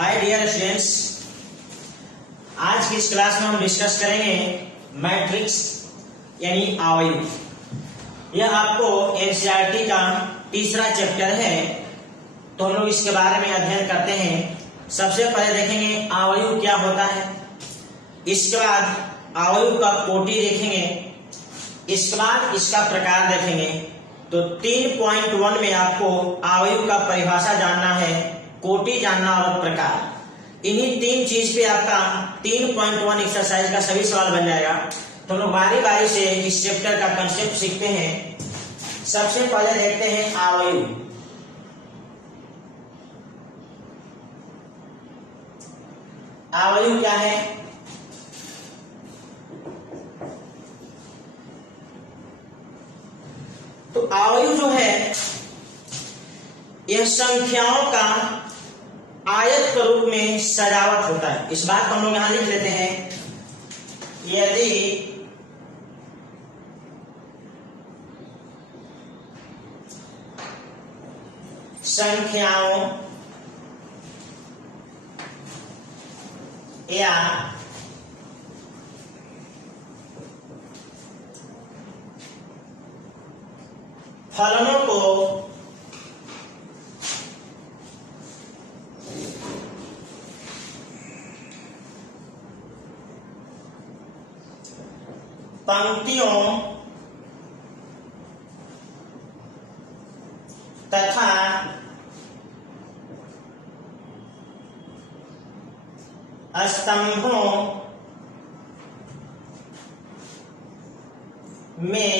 Hi dear students, आज की इस क्लास में हम डिस्कस करेंगे मैट्रिक्स यानी अवयव। यह आपको एनसीईआरटी का तीसरा चैप्टर है, तो हम लोग इसके बारे में अध्ययन करते हैं। सबसे पहले देखेंगे अवयव क्या होता है, इसके बाद अवयव का कोटि देखेंगे, इसके बाद इसका प्रकार देखेंगे। तो 3.1 में आपको अवयव का परिभाषा जानना है, कोटि जानना और प्रकार। इन्हीं तीन चीज पे आपका 3.1 एक्सरसाइज का सभी सवाल बन जाएगा। तो हम लोग बारी बारी से इस चैप्टर का कंसेप्ट सीखते हैं। सबसे पहले देखते हैं अवयव। अवयव क्या है? तो अवयव जो है यह संख्याओं का आयत के रूप में सजावट होता है। इस बात को हम लोग यहां लिख लेते हैं। यदि संख्याओं या फलनों को पंक्तियों तथा स्तंभों में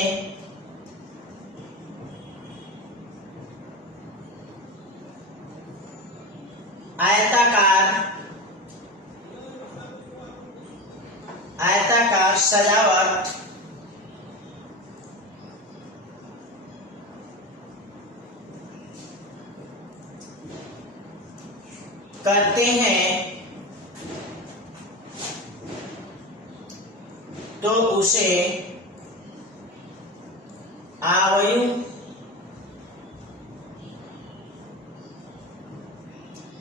आयताकार सजावट करते हैं तो उसे अवयव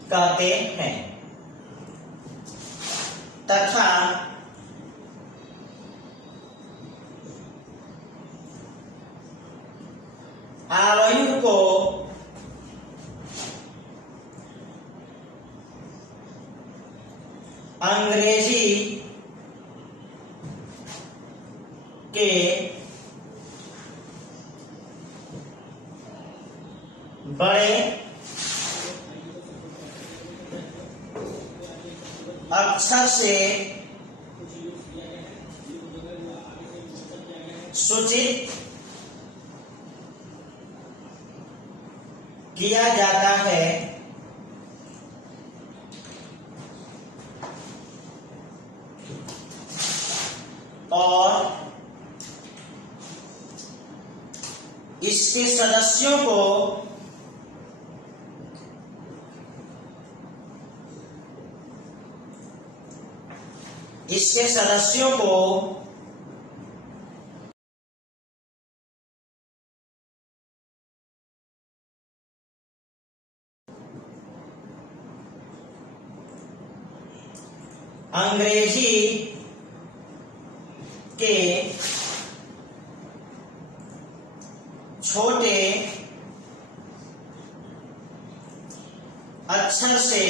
कहते हैं। तथा अवयव को अंग्रेजी के बड़े अक्षर से सूचित किया जाता है और इसके सदस्यों को अंग्रेजी के छोटे अक्षर से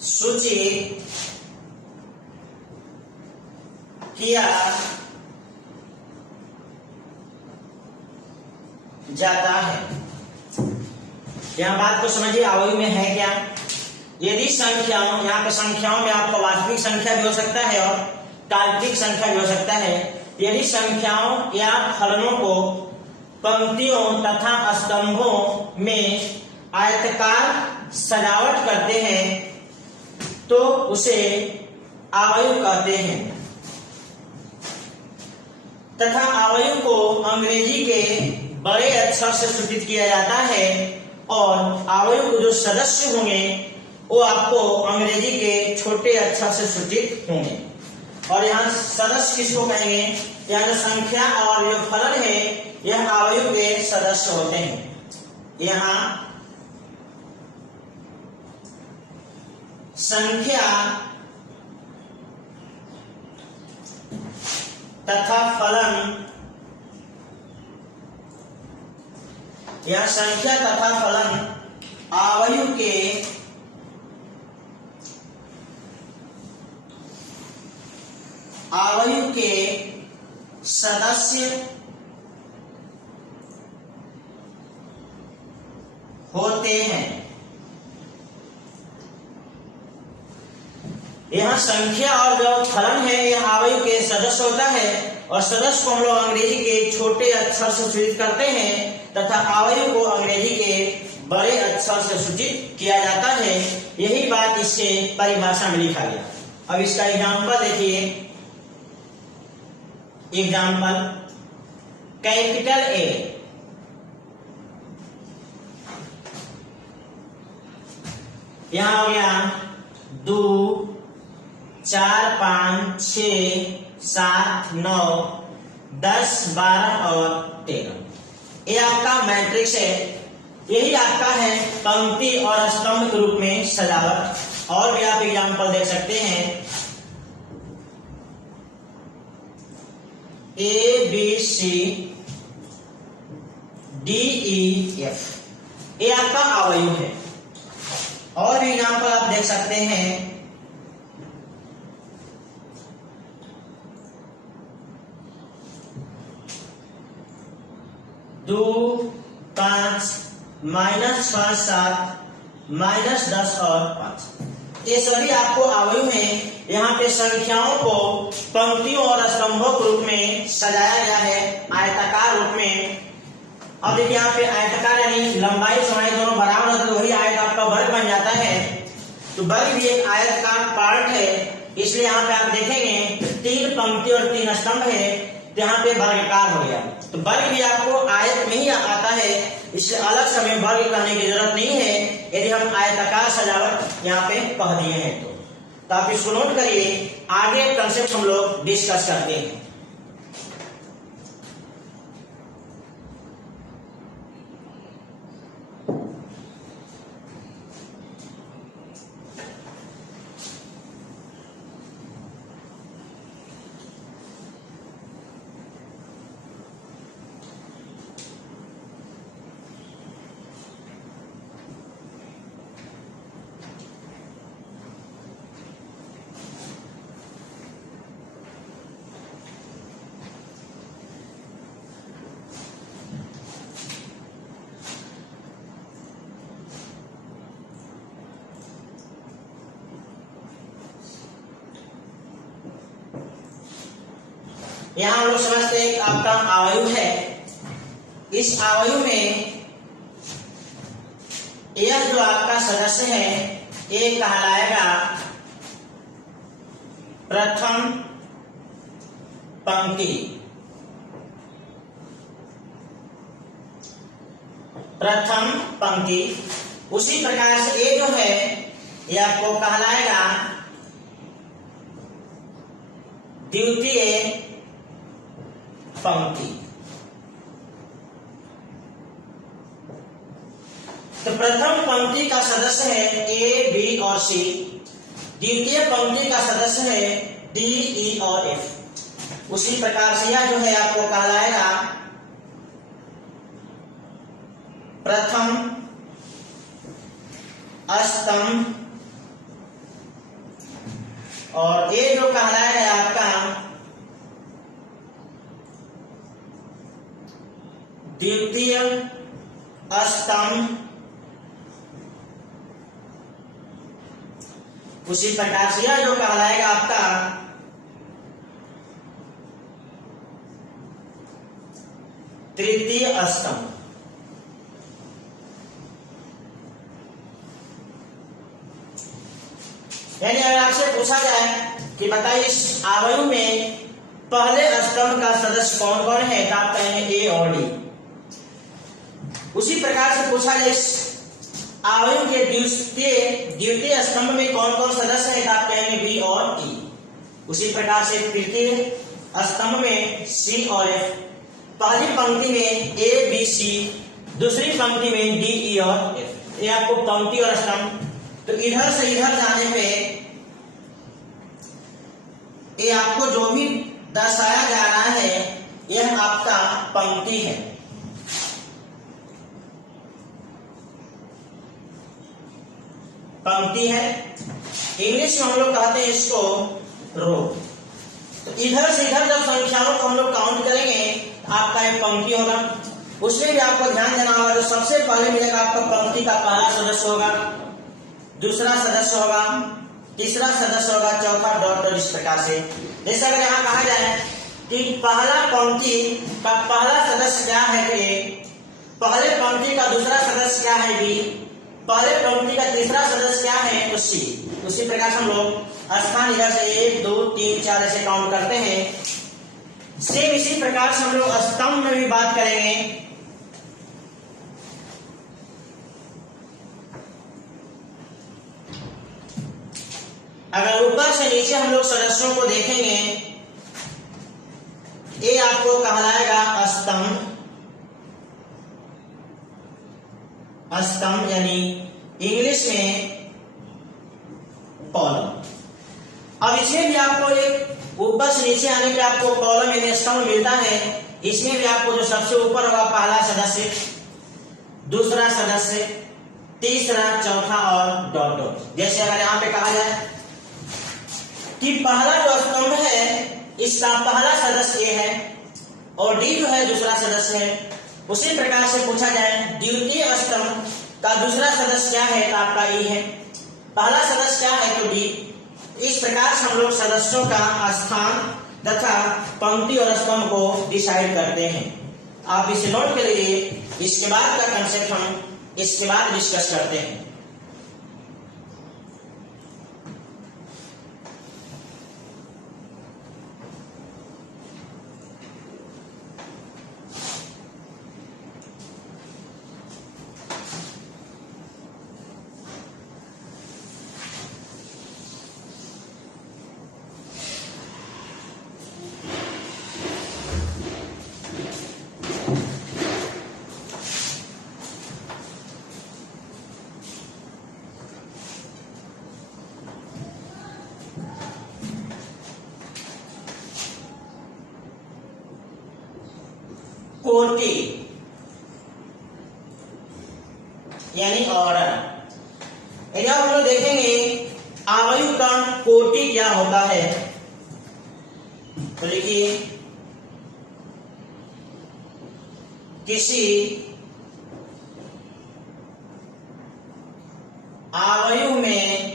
सूचित किया जाता है। यह बात को समझिए, अवयव में है क्या। यदि संख्याओं, यहाँ पे संख्याओं में आपका वास्तविक संख्या भी हो सकता है और काल्पनिक संख्या भी हो सकता है। यदि संख्याओं या फलनों को पंक्तियों तथा स्तंभों में आयताकार सजावट करते हैं तो उसे अवयव कहते हैं। तथा अवयव को अंग्रेजी के बड़े अक्षर से सूचित किया जाता है और अवयव के जो सदस्य होंगे वो आपको अंग्रेजी के छोटे अक्षर से सूचित होंगे। और यहाँ सदस्य किसको कहेंगे? यहाँ जो संख्या और जो फलन है यह अवयव के सदस्य होते हैं। यहां संख्या तथा फलन, यह संख्या तथा फलन आयु के सदस्य होते हैं। यह संख्या और जो फलन है यह आयु के सदस्य होता है, और सदस्य को हम लोग अंग्रेजी के छोटे अक्षर से सूचित करते हैं तथा आयु को अंग्रेजी के बड़े अक्षर से सूचित किया जाता है। यही बात इसके परिभाषा में लिखा गया। अब इसका एग्जाम्पल देखिए। एग्जाम्पल कैपिटल ए, यहां हो गया 2, 4, 5, 6, 7, 9, 10, 12 और 13। ये आपका मैट्रिक्स है। यही आपका है पंक्ति और स्तंभ के रूप में सजावट। और भी आप एग्जाम्पल देख सकते हैं। A B C D E F, ये आपका अवयव है। और भी एग्जाम्पल आप देख सकते हैं। 2, 5, -5, 7, -10 और 5, ये सभी आपको अवयव हैं। यहाँ पे संख्याओं को पंक्तियों और स्तंभों के रूप में सजाया गया है, आयताकार रूप में। अब देखिए यहाँ पे आयताकार यानी लंबाई चौड़ाई दोनों बराबर होते तो वही आयत आपका वर्ग बन जाता है। तो वर्ग भी एक आयत का पार्ट है, इसलिए यहाँ पे आप देखेंगे 3 पंक्ति और 3 स्तंभ है, तो यहाँ पे वर्गाकार हो गया। तो वर्ग भी आपको आयत में ही आता है, इसलिए अलग से हमें वर्ग कहने की जरूरत नहीं है यदि हम आयताकार सजावट यहाँ पे कह दिए हैं तो आप इसको नोट करिए। आगे कंसेप्ट हम लोग डिस्कस करते हैं। यहां हम लोग समझते हैं आपका अवयव है। इस अवयव में यह जो आपका सदस्य है ये कहलाएगा प्रथम पंक्ति। प्रथम पंक्ति। उसी प्रकार से ये जो है ये आपको कहलाएगा द्वितीय पंक्ति। तो प्रथम पंक्ति का सदस्य है ए, बी और सी। द्वितीय पंक्ति का सदस्य है डी, ई और एफ। उसी प्रकार से यह जो है आपको कहलाएगा प्रथम स्तंभ, और ये जो कहलाएगा आपका द्वितीय स्तंभ। उसी प्रकार से यह जो कहलाएगा आपका तृतीय स्तंभ। यानी अगर आपसे पूछा जाए कि बताइए इस अवयव में पहले स्तंभ का सदस्य कौन कौन है, तो आप कहेंगे ए और डी। उसी प्रकार से पूछा जाए इस अवयव के द्वितीय स्तंभ में कौन कौन सदस्य है, तो आप कहेंगे बी और ई। उसी प्रकार से तृतीय स्तंभ में सी और एफ। पहली पंक्ति में ए, बी, सी दूसरी पंक्ति में डी, ई और एफ। ये आपको पंक्ति और स्तंभ, तो इधर से इधर जाने पे ये आपको जो भी दर्शाया जा रहा है यह आपका पंक्ति है। पंक्ति है, इंग्लिश में हम लोग कहते हैं इसको रो। तो इधर से इधर जब संख्याओं को हम लोग काउंट करेंगे आपका एक पंक्ति होगा। उसमें भी आपको ध्यान देना होगा, जो सबसे पहले मिलेगा आपका पंक्ति का पहला सदस्य होगा, दूसरा सदस्य होगा, तीसरा सदस्य होगा, चौथा डॉट डॉट, इस प्रकार से। जैसे अगर यहाँ कहा जाए कि पहला पंक्ति का पहला सदस्य क्या है ए, पहले पंक्ति का दूसरा सदस्य क्या है बी, पहले पंक्ति का तीसरा सदस्य क्या है तो सी। उसी प्रकार से हम लोग स्थान इधर से 1 2 3 4 ऐसे काउंट करते हैं। सेम इसी प्रकार से हम लोग स्तंभ में भी बात करेंगे। अगर ऊपर से नीचे हम लोग सदस्यों को देखेंगे, ये आपको कहलाएगा स्तंभ। स्तंभ यानी इंग्लिश में कॉलम। अब इसमें भी आपको एक ऊपर से नीचे आने पे आपको कॉलम यानी स्तंभ मिलता है। इसमें भी आपको जो सबसे ऊपर होगा पहला सदस्य, दूसरा सदस्य, तीसरा, चौथा और डॉट डॉट। जैसे अगर यहाँ पे कहा जाए कि पहला जो स्तंभ है इसका पहला सदस्य ए है और डी जो है दूसरा सदस्य है। उसी प्रकार से पूछा जाए द्वितीय स्तंभ का दूसरा सदस्य क्या है तो आपका ई है, पहला सदस्य क्या है तो डी। इस प्रकार से हम लोग सदस्यों का स्थान तथा पंक्ति और स्तंभ को डिसाइड करते हैं। आप इसे नोट करिए, इसके बाद का कंसेप्ट हम इसके बाद डिस्कस करते हैं। कोटि यानी ऑर्डर। यदि आप हम लोग देखेंगे आयु का कोटि क्या होता है तो लिखिए किसी आयु में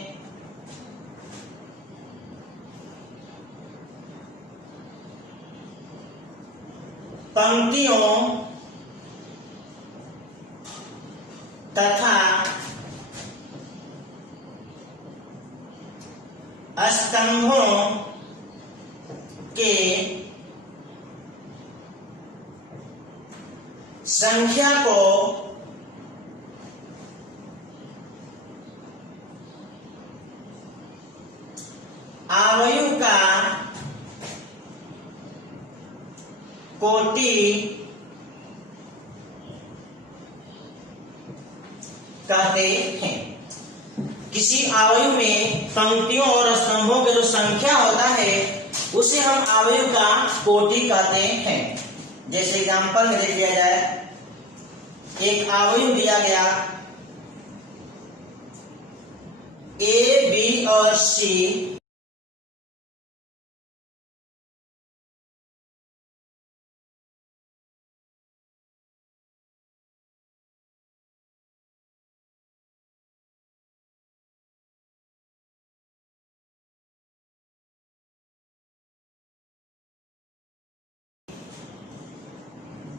पंक्तियों तथा स्तंभों के संख्या को आयु का कोटि कहते हैं। किसी आयु में पंक्तियों और स्तंभों के जो संख्या होता है उसे हम आयु का कोटि कहते हैं। जैसे एग्जांपल में देख लिया जाए, एक आयु दिया गया ए, बी और सी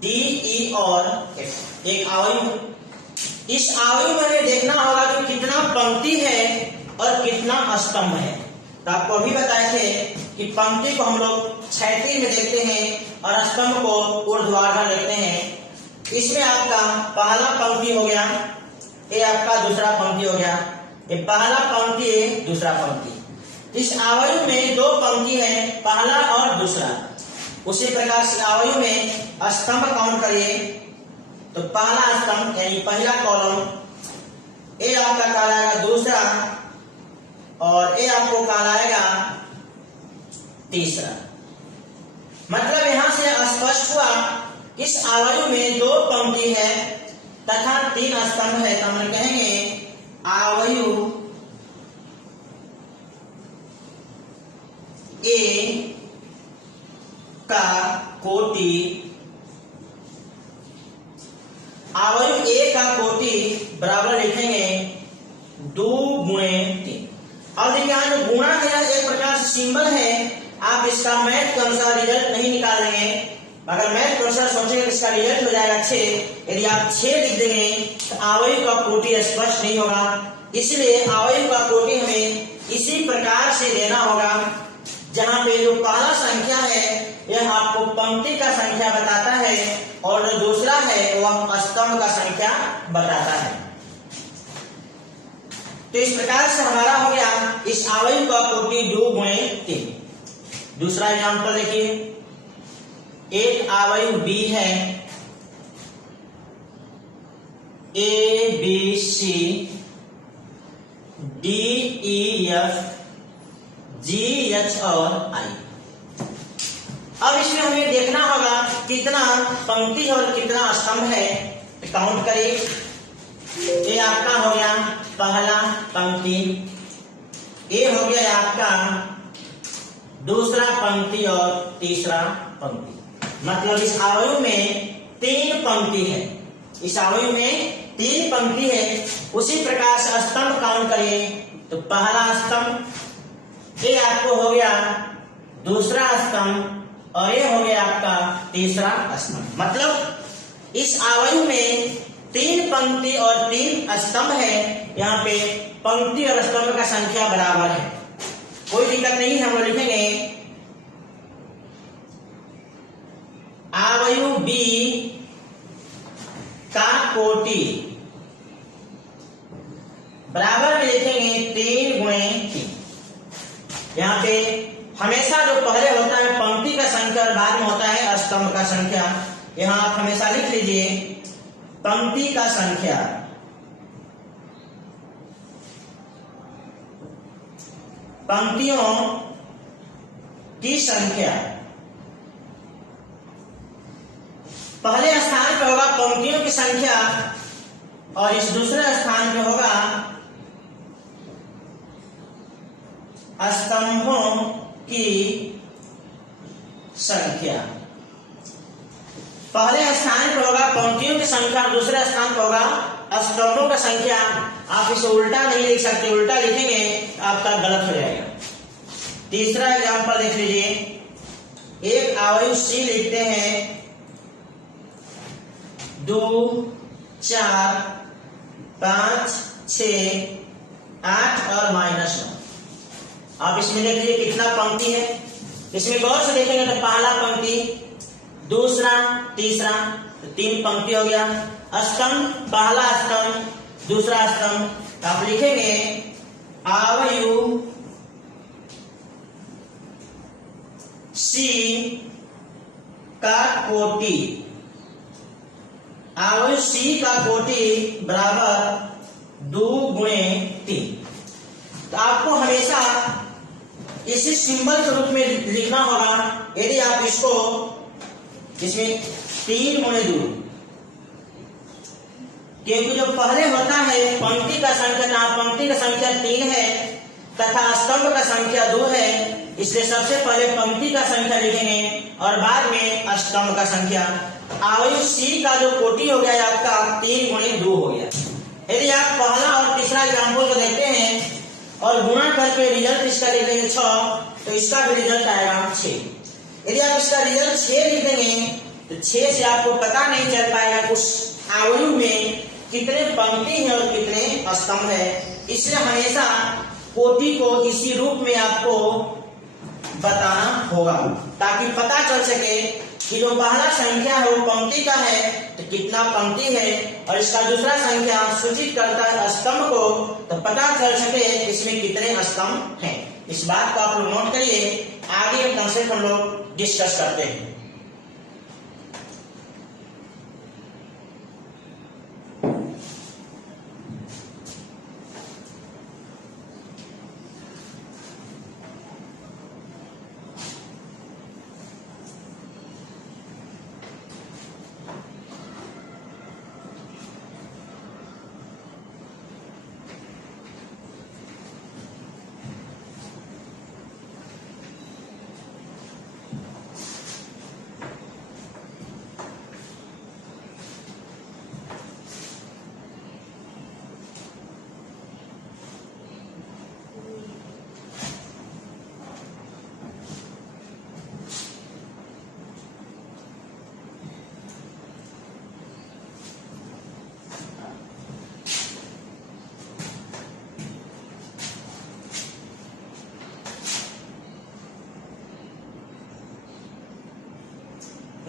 डी, ई और एफ एक आयु। इस आयु में हमें देखना होगा कि कितना पंक्ति है और कितना स्तंभ है। तो आपको अभी बताए थे कि पंक्ति को हम लोग क्षैतिज में देखते हैं और स्तंभ को ऊर्ध्वाधर देखते हैं। इसमें आपका पहला पंक्ति हो गया, ये आपका दूसरा पंक्ति हो गया, ये पहला पंक्ति ये दूसरा पंक्ति। इस आयु में दो पंक्ति है, पहला और दूसरा। उसी प्रकार से आयु में स्तंभ काउंट करिए तो पहला स्तंभ यानी पहला कॉलम ए आपका कहलाएगा दूसरा और ए आपको कहलाएगा तीसरा। मतलब यहां से स्पष्ट हुआ इस आयु में 2 पंक्ति है तथा 3 स्तंभ है, तो हम कहेंगे आयु ए का कोटि, आयु ए का कोटि बराबर लिखेंगे 2 गुणे 3। अब देखिए यहाँ जो गुणा है एक प्रकार से सिंबल है, आप इसका मैथ के अनुसार रिजल्ट नहीं निकालेंगे। अगर मैथ के अनुसार सोचेंगे तो इसका रिजल्ट हो जाएगा 6। यदि आप 6 लिख देंगे तो आयु का कोटि स्पष्ट नहीं होगा, इसलिए आयु का कोटि हमें इसी प्रकार से देना होगा जहां पे जो पहला संख्या है यह आपको पंक्ति का संख्या बताता है और जो दूसरा है वह स्तंभ का संख्या बताता है। तो इस प्रकार से हमारा हो गया इस आयु का कोटि 2 गुणे 3। दूसरा एग्जाम्पल देखिए, एक आयु बी है A B C D E F G H और आई। अब इसमें हमें देखना होगा कितना पंक्ति और कितना स्तंभ है, काउंट करिए। ये आपका हो गया पहला पंक्ति, ये हो गया आपका दूसरा पंक्ति और तीसरा पंक्ति। मतलब इस आयु में 3 पंक्ति है, इस आयु में 3 पंक्ति है। उसी प्रकार से स्तंभ काउंट करिए तो पहला स्तंभ ये आपको हो गया दूसरा स्तंभ और ये हो गया आपका तीसरा स्तंभ। मतलब इस आयु में 3 पंक्ति और 3 स्तंभ है। यहाँ पे पंक्ति और स्तंभ का संख्या बराबर है, कोई दिक्कत नहीं है। हम लोग लिखेंगे आयु बी का कोटि बराबर में लिखेंगे 3 गुणे 3। यहाँ पे हमेशा जो पहले होता है पंक्ति का संख्या और बाद में होता है स्तंभ का संख्या। यहाँ आप हमेशा लिख लीजिए पंक्ति का संख्या पंक्तियों की संख्या पहले स्थान पे होगा पंक्तियों की संख्या और इस दूसरे स्थान पे होगा स्तंभों की संख्या। पहले स्थान पे होगा पंक्तियों की संख्या, दूसरे स्थान पे होगा स्तंभों की संख्या। आप इसे उल्टा नहीं लिख सकते, उल्टा लिखेंगे आपका गलत हो जाएगा। तीसरा एग्जांपल देख लीजिए, एक आयु सी लिखते हैं 2 4 5 6 8 और -9। आप इसमें देख लीजिए कितना पंक्ति है। इसमें गौर से देखेंगे तो पहला पंक्ति, दूसरा, तीसरा, तो 3 पंक्ति हो गया। स्तंभ पहला स्तंभ, दूसरा स्तंभ। आप लिखेंगे आयु सी का कोटि, आयु सी का कोटि बराबर 2 गुणे 3। तो आपको हमेशा इसी सिंबल के रूप में लिखना होगा। यदि आप इसको इसमें 3 गुणे 2, क्योंकि जो पहले होता है पंक्ति का संख्या, पंक्ति का संख्या 3 है तथा स्तंभ का संख्या 2 है, इसलिए सबसे पहले पंक्ति का संख्या लिखेंगे और बाद में स्तंभ का संख्या। आयु सी का जो कोटि हो गया आपका 3 गुणे 2 हो गया। यदि आप पहला और तीसरा एग्जाम्पल को देखते हैं और गुणा करके रिजल्ट इसका लिख देंगे 6, तो इसका भी रिजल्ट आएगा 6। यदि आप इसका रिजल्ट 6 लिख देंगे तो 6 से आपको पता नहीं चल पाएगा उस आयु में कितने पंक्ति है और कितने स्तंभ है। इसलिए हमेशा कोटि को इसी रूप में आपको बताना होगा ताकि पता चल सके कि जो पहला संख्या है वो पंक्ति का है तो कितना पंक्ति है, और इसका दूसरा संख्या सूचित करता है स्तंभ को, तो पता चल सके इसमें कितने स्तंभ हैं। इस बात को आप लोग नोट करिए, आगे कंसेप्ट हम लोग डिस्कस करते हैं।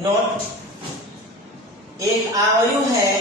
नोट, एक अवयव है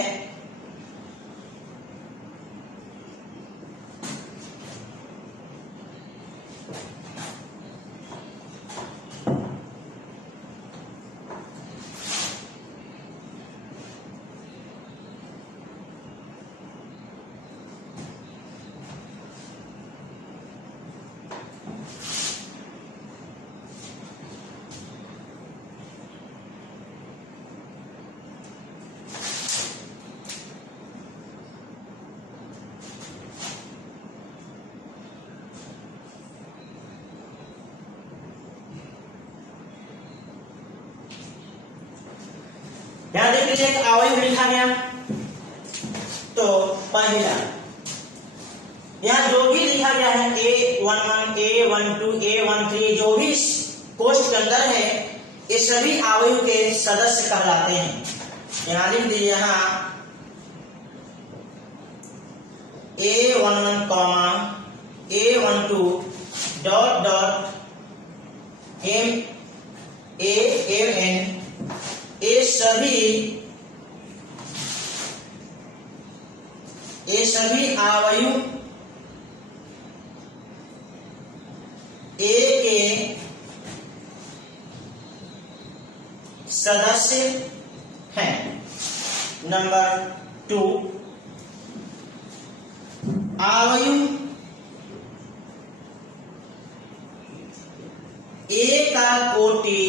यहां देख लीजिए एक अवयव लिखा गया। तो पहला यहां जो भी लिखा गया है A11, A12, A13 जो भी कोष्ठ के अंदर है ये सभी अवयव के सदस्य कहलाते हैं। यहां लिख दीजिए यहां A11, A12 dot dot MAN ये सभी अवयव ए के सदस्य हैं। नंबर 2 अवयव ए का कोटि,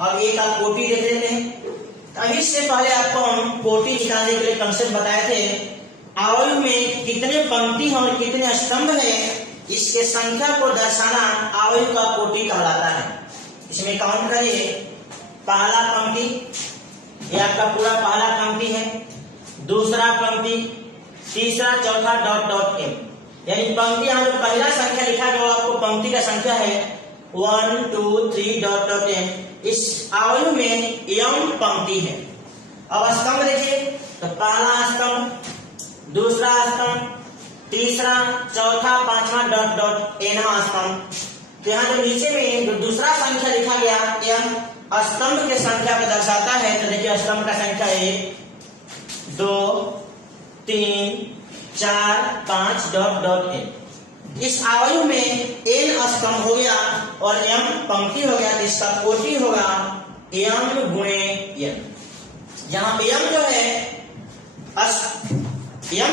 अब ए का कोटि देख लेते हैं। अभी से पहले आपको हम कोटि निकालने के लिए कंसेप्ट बताए थे। अवयव में कितने पंक्ति और कितने स्तंभ है इसके संख्या को दर्शाना अवयव का कोटि कहलाता है। इसमें काउंट करिए, पहला पंक्ति ये आपका पूरा पहला पंक्ति है, दूसरा पंक्ति, तीसरा, चौथा डॉट डॉट एम, यानी पंक्ति यहाँ जो पहला संख्या लिखा गया आपको पंक्ति का संख्या है 1 2 3 डॉट डॉट एम। इस अवयव में एम पंक्ति है। अब स्तंभ देखिए, तो पहला स्तंभ, दूसरा स्तंभ, तीसरा, चौथा, पांचवा डॉट डॉट एनवा स्तंभ। तो यहाँ जो नीचे में जो दूसरा संख्या लिखा गया एम स्तंभ के संख्या को दर्शाता है। तो देखिए स्तंभ का संख्या 1 2 3 4 5 डॉट डॉट एन। इस अवयव में एन स्तंभ हो गया और एम पंक्ति हो गया, तो इसका कोटि होगा एम गुणे एन। यहाँ एम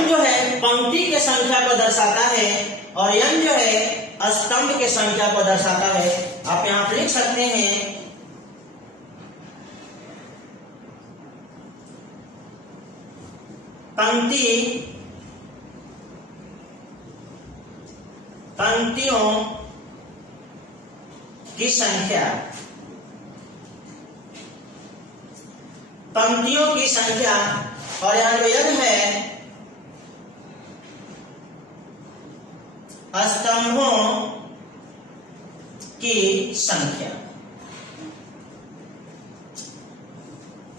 जो है पंक्ति के संख्या को दर्शाता है और एन जो है स्तंभ के संख्या को दर्शाता है। आप यहाँ लिख सकते हैं पंक्तियों की संख्या, पंक्तियों की संख्या, और यहां जो यन है स्तंभों की संख्या।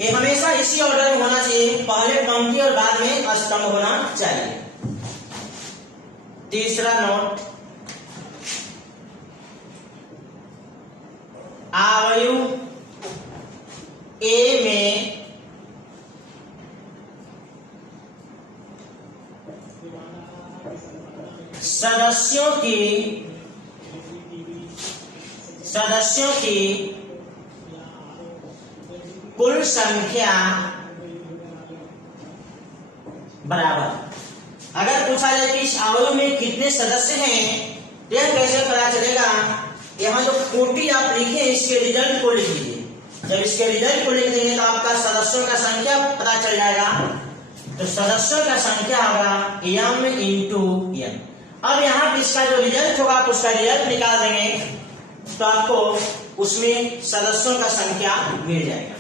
ये हमेशा इसी ऑर्डर में होना चाहिए, पहले पंक्ति और बाद में स्तंभ होना चाहिए। तीसरा नोट, अवयव ए में सदस्यों की कुल संख्या बराबर। अगर पूछा जाए कि इस अवयव में कितने सदस्य हैं, यह कैसे पता चलेगा? यहाँ जो कोटि आप लिखे इसके रिजल्ट को लिख लीजिए। जब इसके रिजल्ट को लिख देंगे तो आपका सदस्यों का संख्या पता चल जाएगा। तो सदस्यों का संख्या होगा एम इंटू एन। अब यहाँ पे इसका जो रिजल्ट होगा आप उसका रिजल्ट निकाल देंगे तो आपको उसमें सदस्यों का संख्या मिल जाएगा।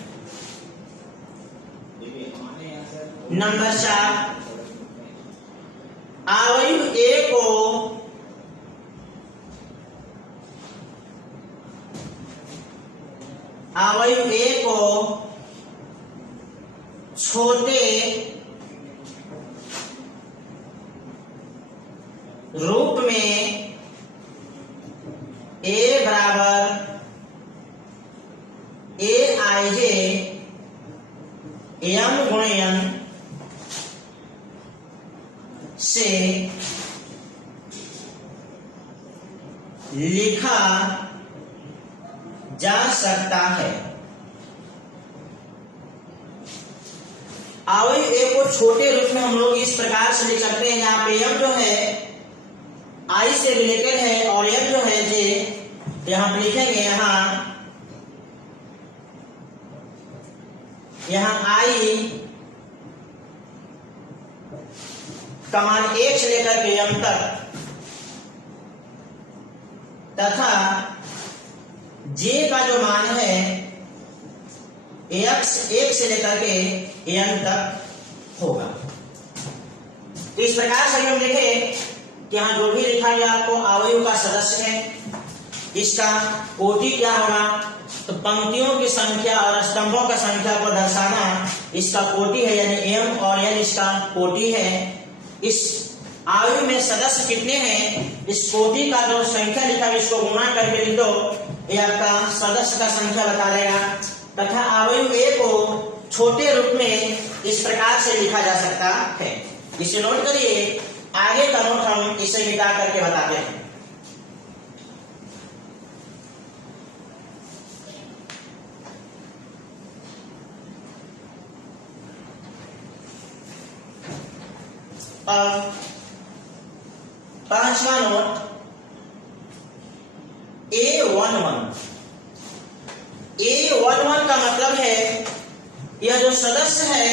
नंबर 4, अवयव ए को छोटे रूप में A बराबर से लिखा जा सकता है। अवयव ए को छोटे रूप में हम लोग इस प्रकार से लिख सकते हैं, यहाँ पे m जो है I से रिलेटेड है और m जो है j, यहाँ पे लिखेंगे यहाँ I कमान 1 से लेकर के m तक तथा j का जो मान है x 1 से लेकर के n तक होगा। इस प्रकार से हम देखें कि यहाँ जो भी लिखा गया आपको अवयव का सदस्य है, इसका कोटि क्या होगा, तो पंक्तियों की संख्या और स्तंभों की संख्या को दर्शाना इसका कोटि है, यानी m और n इसका कोटि है। इस अवयव में सदस्य कितने हैं, इस कोटि का जो संख्या लिखा है इसको गुणा करके लिख दो, ये आपका सदस्य का संख्या बता देगा। तथा अवयव ए को छोटे रूप में इस प्रकार से लिखा जा सकता है। इसे नोट करिए, आगे का नोट हम इसे मिटा करके बताते हैं। अब पांचवा नोट A11। A11 का मतलब है यह जो सदस्य है,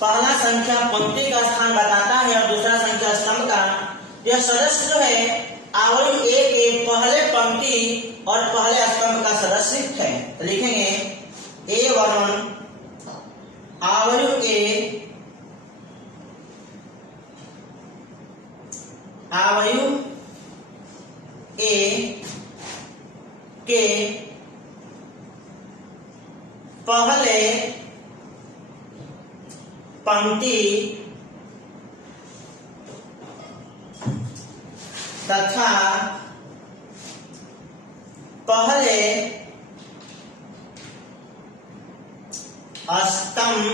पहला संख्या पंक्ति का स्थान बताता है और दूसरा संख्या स्तंभ का। यह सदस्य जो है अवयव ए के पहले पंक्ति और पहले स्तंभ का सदस्य है। तो लिखेंगे A11 अवयव ए के पहले पंक्ति तथा पहले स्तंभ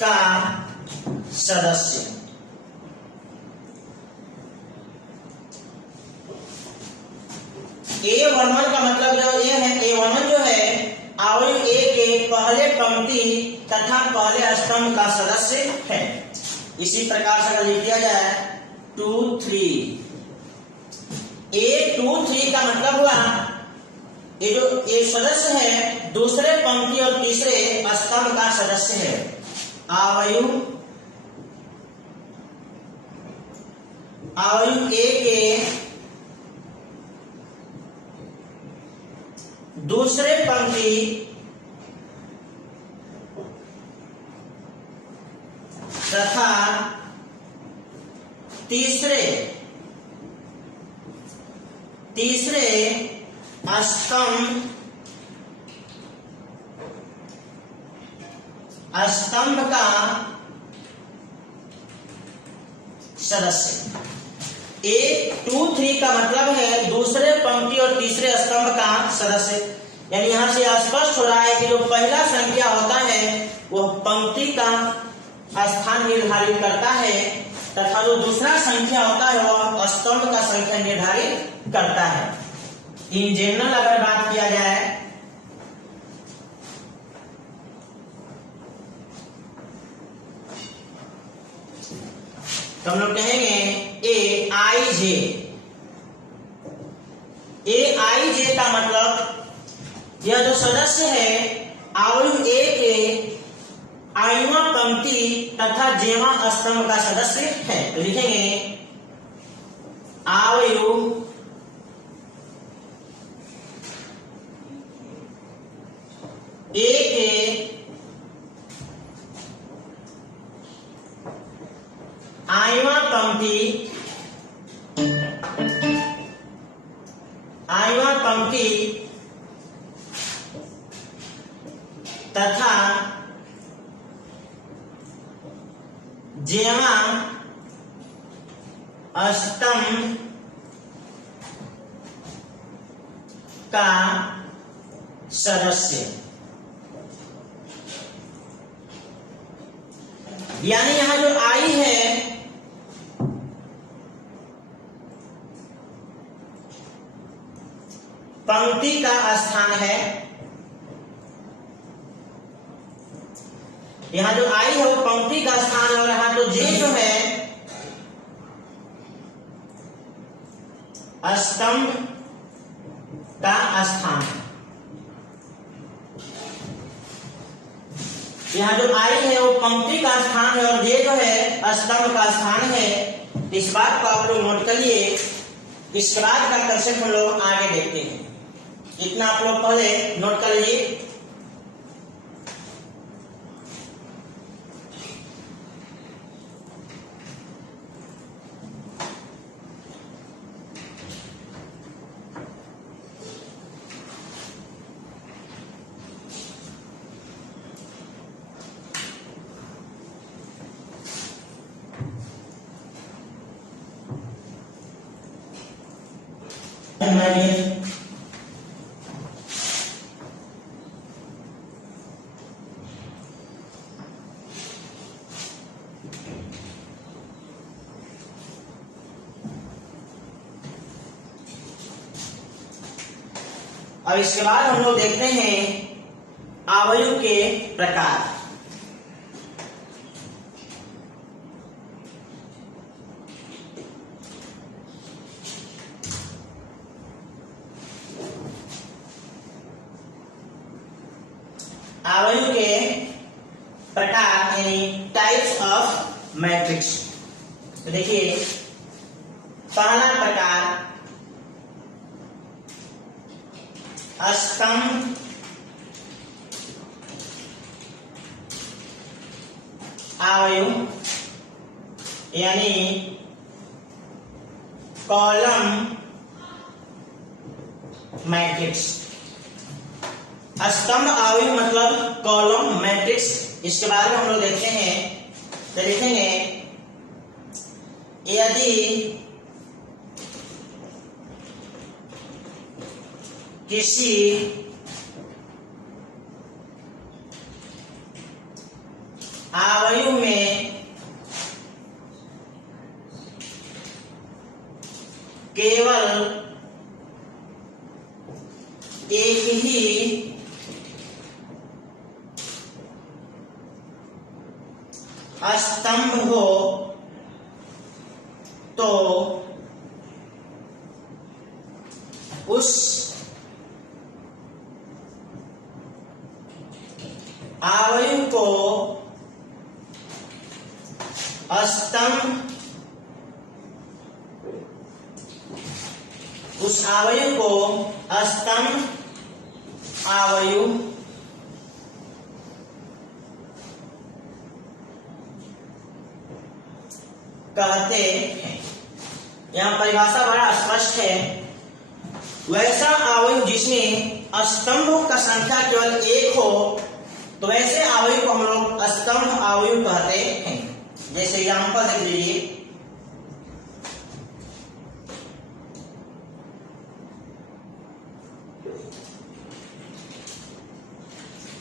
का सदस्य। A11 का मतलब जो ये है, A11 जो है अवयव ए के पहले पंक्ति तथा पहले स्तंभ का सदस्य है। इसी प्रकार से लिख दिया जाए 2 3। A23 का मतलब हुआ ये जो एक सदस्य है दूसरे पंक्ति और तीसरे स्तंभ का सदस्य है। अवयव ए के दूसरे पंक्ति तथा तीसरे स्तंभ का सदस्य। 1 2 3 का मतलब है दूसरे पंक्ति और तीसरे स्तंभ का सदस्य, यानी यहां से स्पष्ट हो रहा है कि जो पहला संख्या होता है वह पंक्ति का स्थान निर्धारित करता है तथा जो दूसरा संख्या होता है वह स्तंभ का संख्या निर्धारित करता है। इन जनरल अगर बात किया जाए तो हम लोग कहेंगे AIJ का मतलब यह जो सदस्य है अवयव ए के आईवा पंक्ति तथा जेवा स्तंभ का सदस्य है। तो लिखेंगे अवयव ए के आईवा पंक्ति तथा जेवा स्तंभ का सदस्य। यानी यहां जो आई है पंक्ति का स्थान है, यहां जो आई है वो पंक्ति का स्थान है, और यहां तो जे जो है स्तंभ का स्थान है। यहाँ जो आई है वो पंक्ति का स्थान है और ये जो है स्तंभ का स्थान है। इस बात को आप लोग नोट कर लिए। इसके बाद का कंसेप्ट हम लोग आगे देखते हैं। इतना आप लोग पहले नोट कर लीजिए। अब इसके बाद हम लोग देखते हैं अवयव के प्रकार। अवयव के प्रकार यानी टाइप्स ऑफ मैट्रिक्स। तो देखिए पहला प्रकार स्तंभ अवयव यानी कॉलम मैट्रिक्स। स्तंभ अवयव मतलब कॉलम मैट्रिक्स। इसके बारे में हम लोग देखते हैं तो लिखेंगे यदि किसी अवयव में केवल एक ही स्तंभ हो तो उस अवयव को स्तंभ अवयव कहते हैं। यहाँ परिभाषा बड़ा स्पष्ट है। वैसा अवयव जिसमें स्तंभों का संख्या केवल एक हो तो वैसे अवयव को हम लोग स्तंभ अवयव कहते हैं। जैसे एग्जांपल देख लीजिए,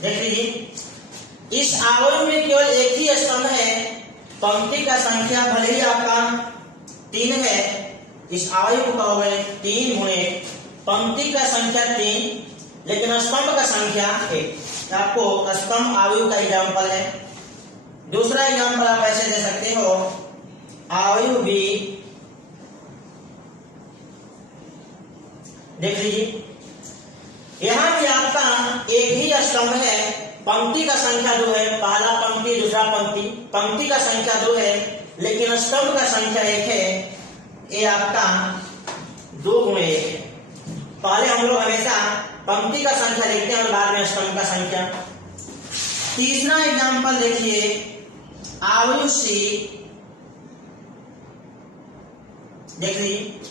देख लीजिए इस अवयव में केवल एक ही स्तंभ है। पंक्ति का संख्या भले ही आपका 3 है, इस अवयव को कहोगे 3 गुणे पंक्ति का संख्या 3, लेकिन स्तंभ का संख्या 1। आपको स्तंभ अवयव का एग्जांपल है। दूसरा एग्जांपल आप ऐसे दे सकते हो, अवयव भी देख लीजिए यहां भी आपका एक ही स्तंभ है। पंक्ति का संख्या 2 है, पहला पंक्ति दूसरा पंक्ति, पंक्ति का संख्या 2 है लेकिन स्तंभ का संख्या 1 है। ये आपका 2 गुणे 1 है। पहले हम लोग हमेशा पंक्ति का संख्या लिखते हैं और बाद में स्तंभ का संख्या। तीसरा एग्जांपल देखिए, अवयव सी देख लीजिए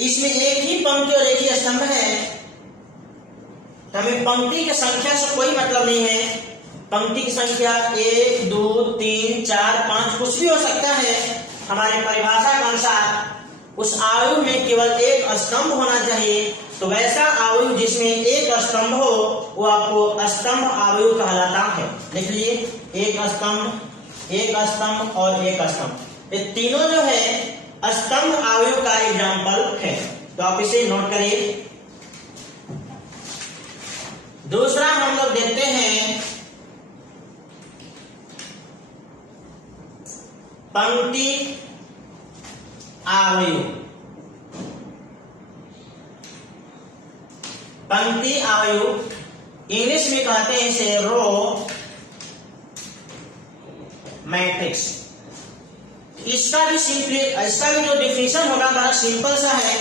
इसमें एक ही पंक्ति और एक ही स्तंभ है। हमें पंक्ति की संख्या से कोई मतलब नहीं है। पंक्ति की संख्या 1 2 3 4 5 कुछ भी हो सकता है। हमारे परिभाषा के अनुसार उस अवयव में केवल एक स्तंभ होना चाहिए। तो वैसा अवयव जिसमें एक स्तंभ हो वो आपको स्तंभ अवयव कहलाता है। देख लीजिए एक स्तंभ एक स्तंभ और एक स्तंभ, ये तीनों जो है स्तंभ अवयव का एग्जाम्पल है। तो आप इसे नोट करिए। दूसरा हम लोग देखते हैं पंक्ति अवयव। पंक्ति अवयव इंग्लिश में कहते हैं इसे रो मैट्रिक्स। इसका भी जो डिफिनेशन होगा बड़ा सिंपल सा है।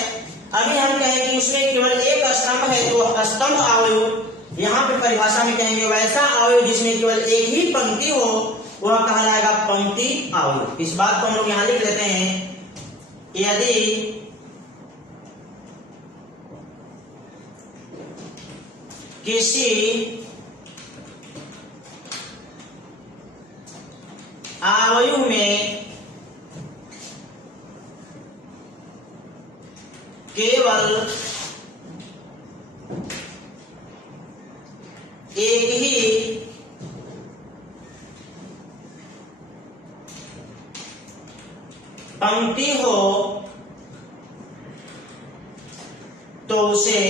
अभी हम कहें कि उसमें केवल एक स्तंभ है तो स्तंभ अवयव, यहाँ पे परिभाषा में कहेंगे वैसा अवयव जिसमें केवल एक ही पंक्ति हो वह कहलाएगा पंक्ति अवयव। इस बात को हम लोग यहां लिख लेते हैं, यदि किसी अवयव में केवल एक ही पंक्ति हो तो उसे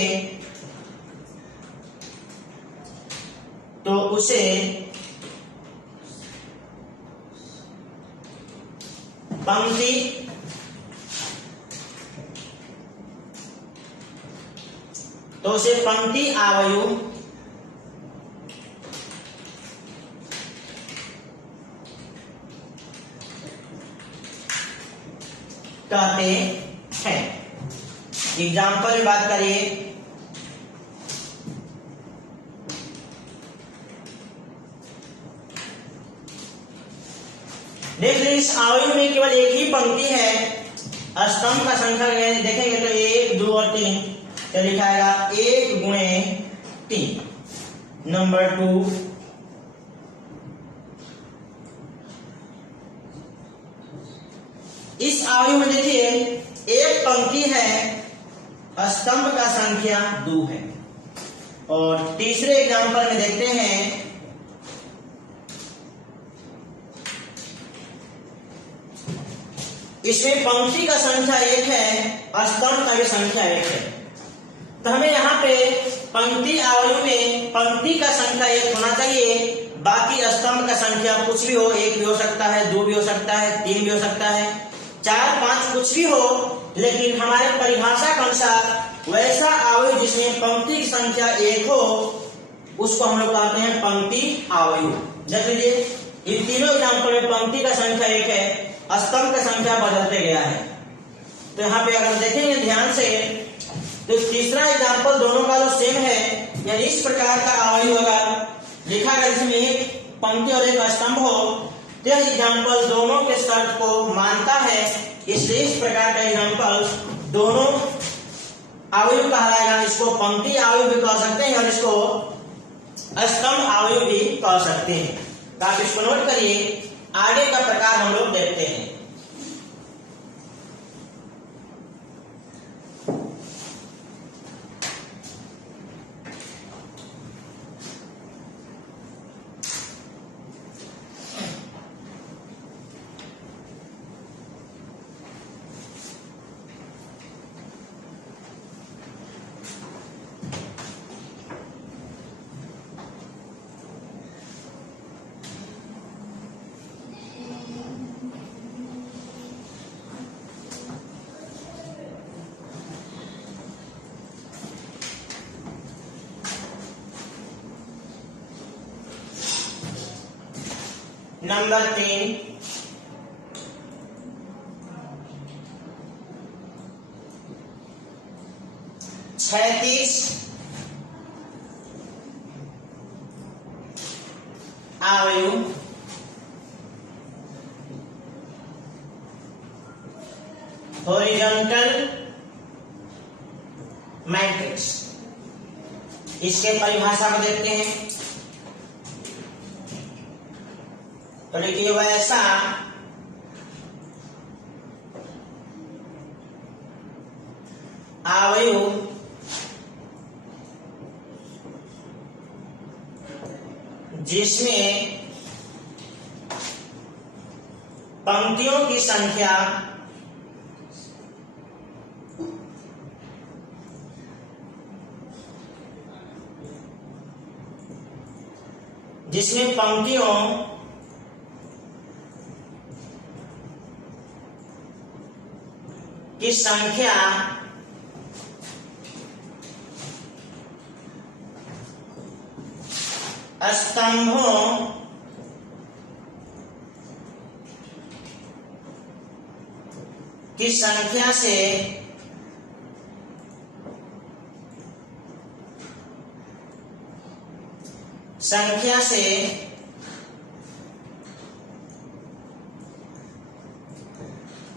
पंक्ति अवयव कहते हैं। एग्जाम्पल की बात करिए, देख लीजिए इस अवयव में केवल एक ही पंक्ति है। स्तंभ का संख्या देखेंगे तो 1, 2 और 3, तो लिखाएगा 1 गुणे 3। नंबर 2, इस अवयव में देखिए एक पंक्ति है, स्तंभ का संख्या 2 है। और तीसरे एग्जांपल में देखते हैं इसमें पंक्ति का संख्या 1 है, स्तंभ का भी संख्या 1 है। तो हमें यहाँ पे पंक्ति अवयव में पंक्ति का संख्या 1 होना चाहिए, बाकी स्तंभ का संख्या कुछ भी हो, 1 भी हो सकता है, 2 भी हो सकता है, 3 भी हो सकता है, 4, 5 कुछ भी हो, लेकिन हमारे परिभाषा के अनुसार वैसा अवयव जिसमें पंक्ति की संख्या 1 हो उसको हम लोग कहते हैं पंक्ति अवयव। देख लीजिए इन तीनों एग्जाम्पल में पंक्ति का संख्या 1 है, स्तंभ का संख्या बदलते गया है। तो यहाँ पे अगर देखेंगे ध्यान से तो तीसरा एग्जाम्पल दोनों का तो सेम है, यानी इस प्रकार का अवयव अगर लिखा गया जिसमें एक पंक्ति और एक स्तंभ हो तो यह एग्जाम्पल दोनों के शर्त को मानता है, इसलिए इस प्रकार का एग्जाम्पल दोनों अवयव कहलाएगा। इसको पंक्ति अवयव भी कह सकते हैं और इसको स्तंभ अवयव भी कह सकते हैं। तो आप इसको नोट करिए, आगे का प्रकार हम लोग देखते हैं। नंबर 3, क्षैतिज अवयव हॉरिजॉन्टल मैट्रिक्स। इसके परिभाषा को देखते हैं तो देखिए वैसा अवयव जिसमें पंक्तियों की संख्या जिसमें पंक्तियों की संख्या स्तंभों की संख्या से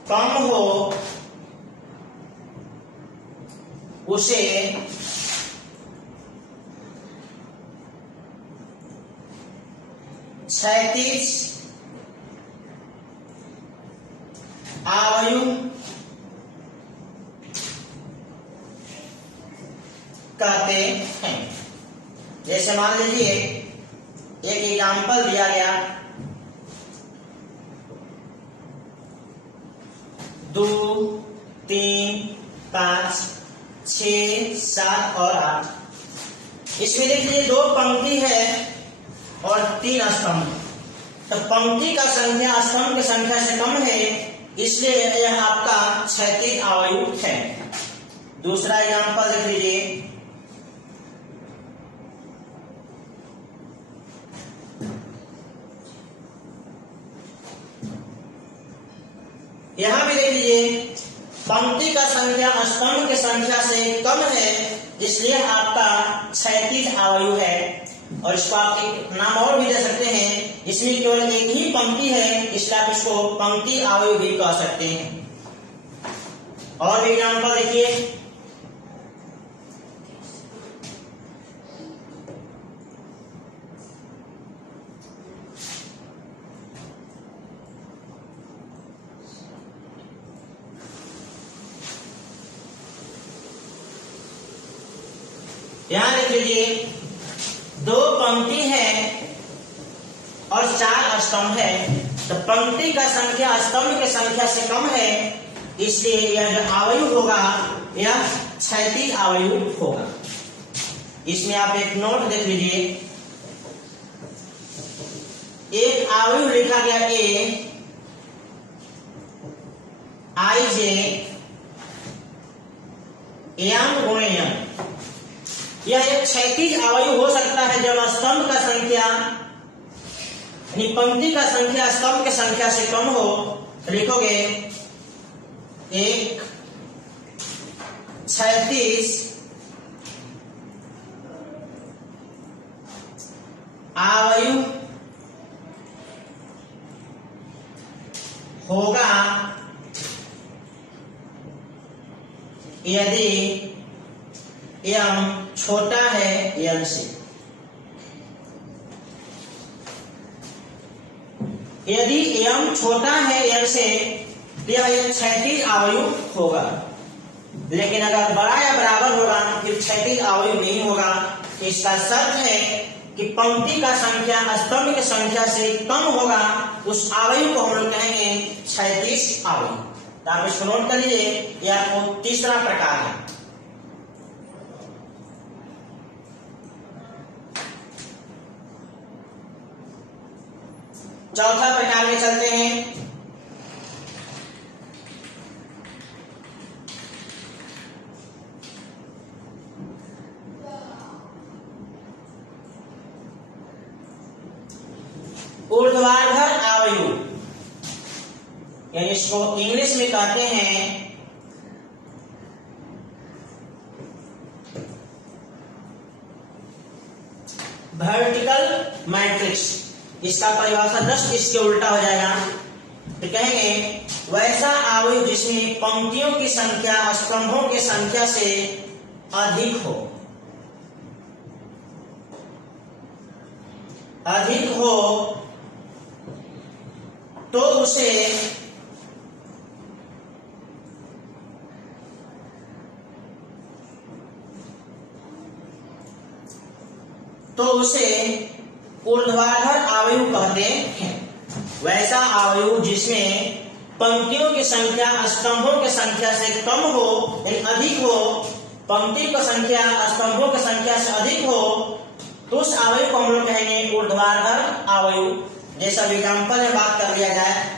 कम हो उसे क्षैतिज आयु कहते हैं। जैसे मान लीजिए एक एग्जाम्पल दिया गया 2, 3, 5, 6, 7 और 8। इसमें देखिए 2 पंक्ति है और 3 स्तंभ। तो पंक्ति का संख्या स्तंभ की संख्या से कम है, इसलिए यह आपका क्षैतिज आयु है। दूसरा एग्जाम्पल देख लीजिए, यहां भी देख लीजिए पंक्ति का संख्या स्तंभ की संख्या से कम है, इसलिए आपका क्षैतिज आयु है। और इसको आप एक नाम और भी दे सकते हैं, इसमें केवल एक ही पंक्ति है, इसलिए आप इसको पंक्ति आयु भी कह सकते हैं। और भी एग्जाम्पल देखिए, यहां देख लीजिए 2 पंक्ति है और 4 स्तंभ है। तो पंक्ति का संख्या स्तंभ की संख्या से कम है, इसलिए यह जो आयु होगा यह क्षैतिज आयु होगा। इसमें आप एक नोट देख लीजिए, एक आयु लिखा गया IJ m गुणे m। यह एक क्षैतिज आयु हो सकता है जब स्तंभ का संख्या यानी पंक्ति का संख्या स्तंभ की संख्या से कम हो। तो लिखोगे एक क्षैतिज आयु होगा यदि m छोटा है n से। यदि m छोटा है n से यह एक क्षैतिज आयु होगा, लेकिन अगर बड़ा या बराबर होगा फिर क्षैतिज आयु नहीं होगा। इसका शर्त है कि पंक्ति का संख्या स्तंभ की संख्या से कम होगा, उस आयु को हम लोग कहेंगे क्षैतिज आयु। तो आप इसको नोट कर लीजिए, यह तीसरा प्रकार है। चौथा प्रकार में चलते हैं। ऊर्ध्वाधर आयु, यानी इसको इंग्लिश में कहते हैं वर्टिकल मैट्रिक्स। इसका परिभाषा जस्ट इसके उल्टा हो जाएगा। तो कहेंगे वैसा आयु जिसमें पंक्तियों की संख्या स्तंभों की संख्या से अधिक हो, तो उसे ऊर्ध्वाधर आयु कहते हैं। वैसा अवयव जिसमें पंक्तियों की संख्या स्तंभों की संख्या से कम हो यानी अधिक हो, पंक्ति की संख्या स्तंभों की संख्या से अधिक हो, तो उस अवयव को हम लोग कहेंगे ऊर्ध्वाधर अवयव। जैसा एग्जाम्पल में बात कर लिया जाए,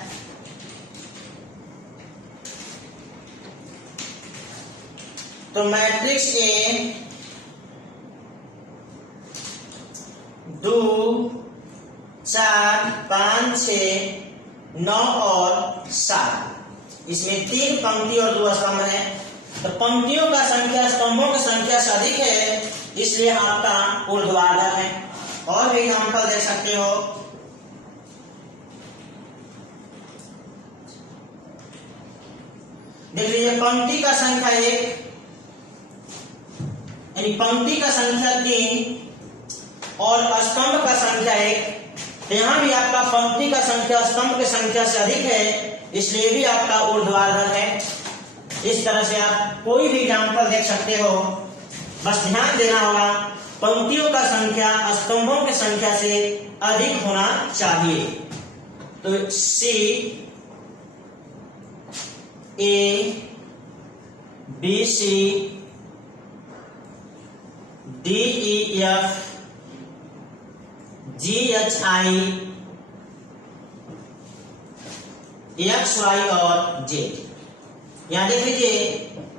तो मैट्रिक्स ए 2 4 5 6 9 और 7, इसमें 3 पंक्ति और 2 स्तंभ है। तो पंक्तियों का संख्या स्तंभों की संख्या से अधिक है, इसलिए आपका ऊर्ध्वाधर है। और भी एग्जाम्पल दे सकते हो, देख लीजिए पंक्ति का संख्या 1 यानी पंक्ति का संख्या 3 और स्तंभ का संख्या 1, तो यहां भी आपका पंक्ति का संख्या स्तंभ की संख्या से अधिक है, इसलिए भी आपका ऊर्ध्वाधर है। इस तरह से आप कोई भी एग्जाम्पल देख सकते हो, बस ध्यान देना होगा पंक्तियों का संख्या स्तंभों की संख्या से अधिक होना चाहिए। तो C A B C D E F G H I X Y और जेड। यहां देख लीजिए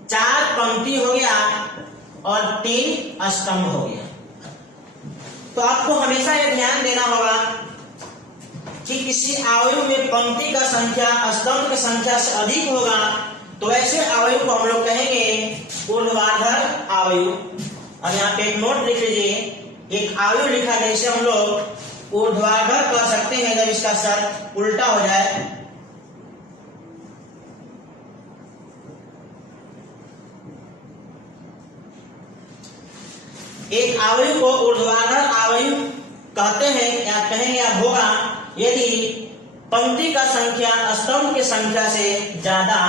4 पंक्ति हो गया और 3 स्तंभ हो गया। तो आपको हमेशा यह ध्यान देना होगा कि किसी अवयव में पंक्ति का संख्या स्तंभ की संख्या से अधिक होगा, तो ऐसे अवयव को हम लोग कहेंगे ऊर्ध्वाधर अवयव। अब यहाँ पे एक नोट लिख लीजिए, एक अवयव लिखा जैसे हम लोग ऊर्ध्वाधर कर सकते हैं जब इसका सर उल्टा हो जाए। एक अवयव को ऊर्ध्वाधर अवयव कहते हैं या कहेंगे या होगा यदि पंक्ति का संख्या स्तंभ की संख्या से ज्यादा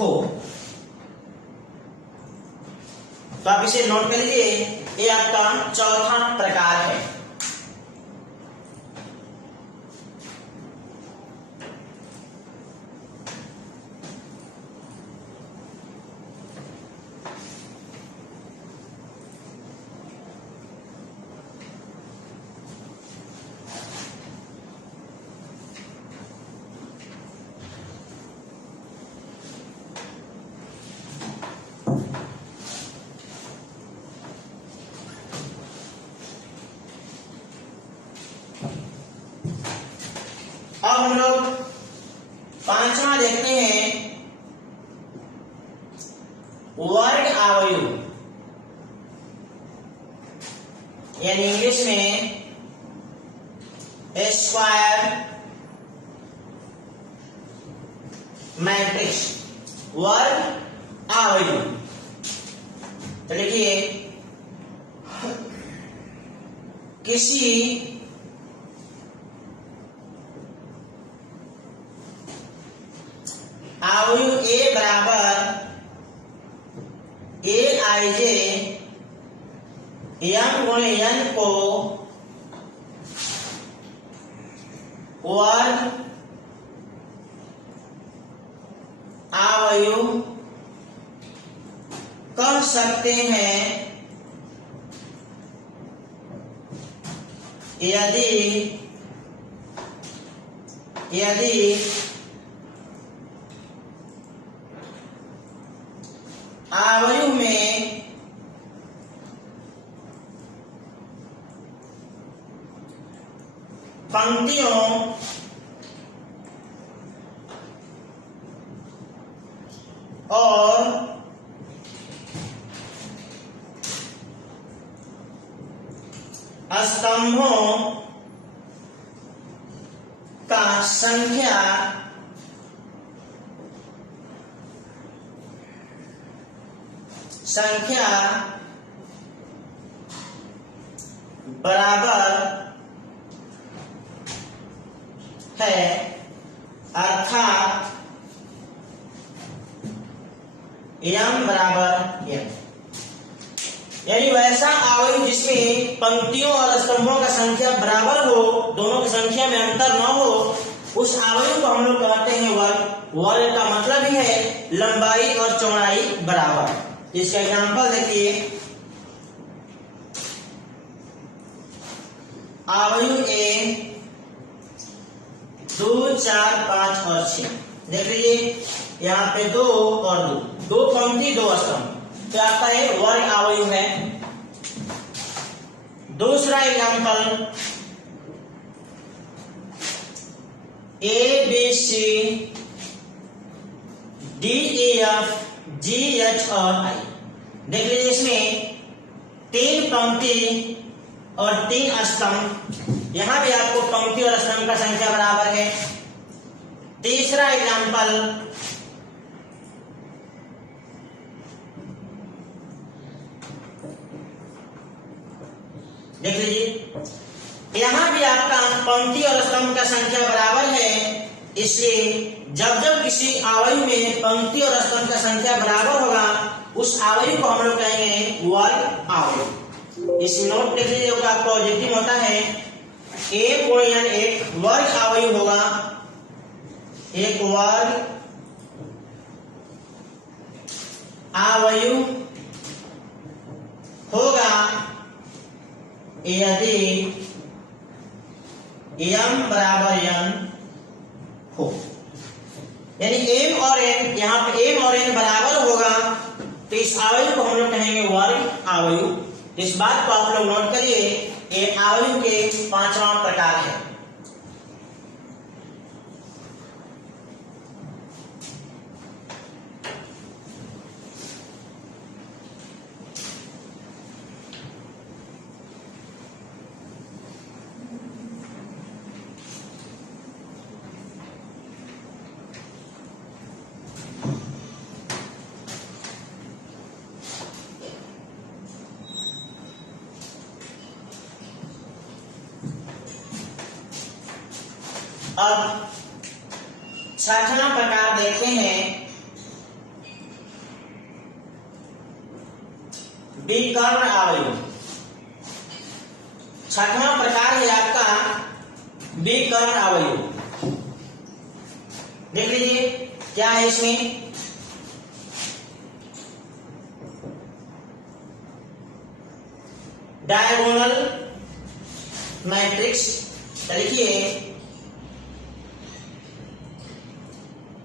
हो। तो आप इसे नोट कर लीजिए, ये आपका चौथा प्रकार है। अब हम लोग 5वां देखते हैं, वर्ग अवयव, यानी इंग्लिश में स्क्वायर मैट्रिक्स, वर्ग अवयव। तो देखिए किसी अवयव ए बराबर ए आई जे एम गुणे एन को वर्ग अवयव कह सकते हैं यदि अवयव में पंक्तियों और स्तंभों का संख्या बराबर है, अर्थात m बराबर n, यानी वैसा अवयव जिसमें पंक्तियों और स्तंभों का संख्या बराबर हो, दोनों की संख्या में अंतर न हो, उस अवयव को हम लोग कहते हैं वर्ग। वर्ग का मतलब ही है लंबाई और चौड़ाई बराबर। इसका एग्जांपल देखिए, अवयव ए 2, 4, 5 और 6। देख लीजिए यहाँ पे 2 और 2, 2 पंक्ति 2 स्तंभ, तो आपका ये वर्ग अवयव है। दूसरा example, A B C D E F G H और आई। देख लीजिए इसमें 3 पंक्ति और 3 स्तंभ, यहां भी आपको पंक्ति और स्तंभ का संख्या बराबर है। तीसरा एग्जांपल, देख लीजिए यहां भी आपका पंक्ति और स्तंभ का संख्या बराबर है, इसलिए जब जब किसी अवयव में पंक्ति और स्तंभ का संख्या बराबर होगा उस अवयव को हम लोग कहेंगे वर्ग अवयव। इस नोट देख लीजिए आपका पॉजिटिव होता है, 1 गुणन 1 वर्ग अवयव होगा, एक वर्ग अवयव होगा यदि m बराबर n हो, यानी m और n, यहाँ पे m और n बराबर होगा तो इस अवयव को हम लोग कहेंगे वर्ग अवयव। इस बात को आप लोग नोट करिए, ये अवयव के 5वां प्रकार है। अब 6वां प्रकार देखते हैं, विकर्ण अवयव। 6वां प्रकार है आपका विकर्ण अवयव। देख लीजिए क्या है इसमें, डायगोनल मैट्रिक्स। लिखिए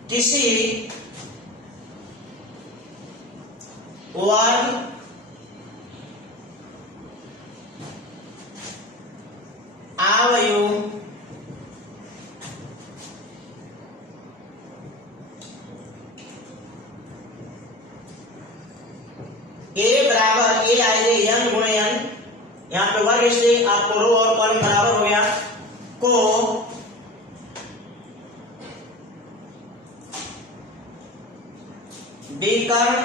किसी वर्ग अवयव ए बराबर ए आएगा n गुणे n, यहाँ पे वर्ग इसलिए आपको रो और कॉलम बराबर हो गया, को विकर्ण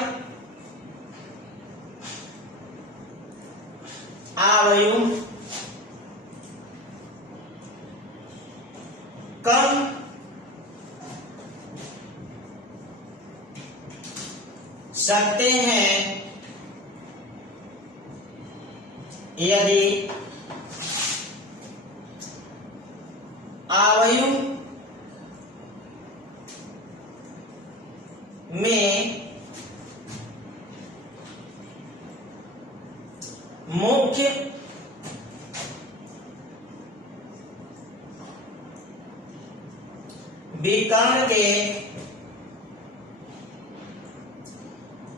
अवयव कम सकते हैं यदि अवयव में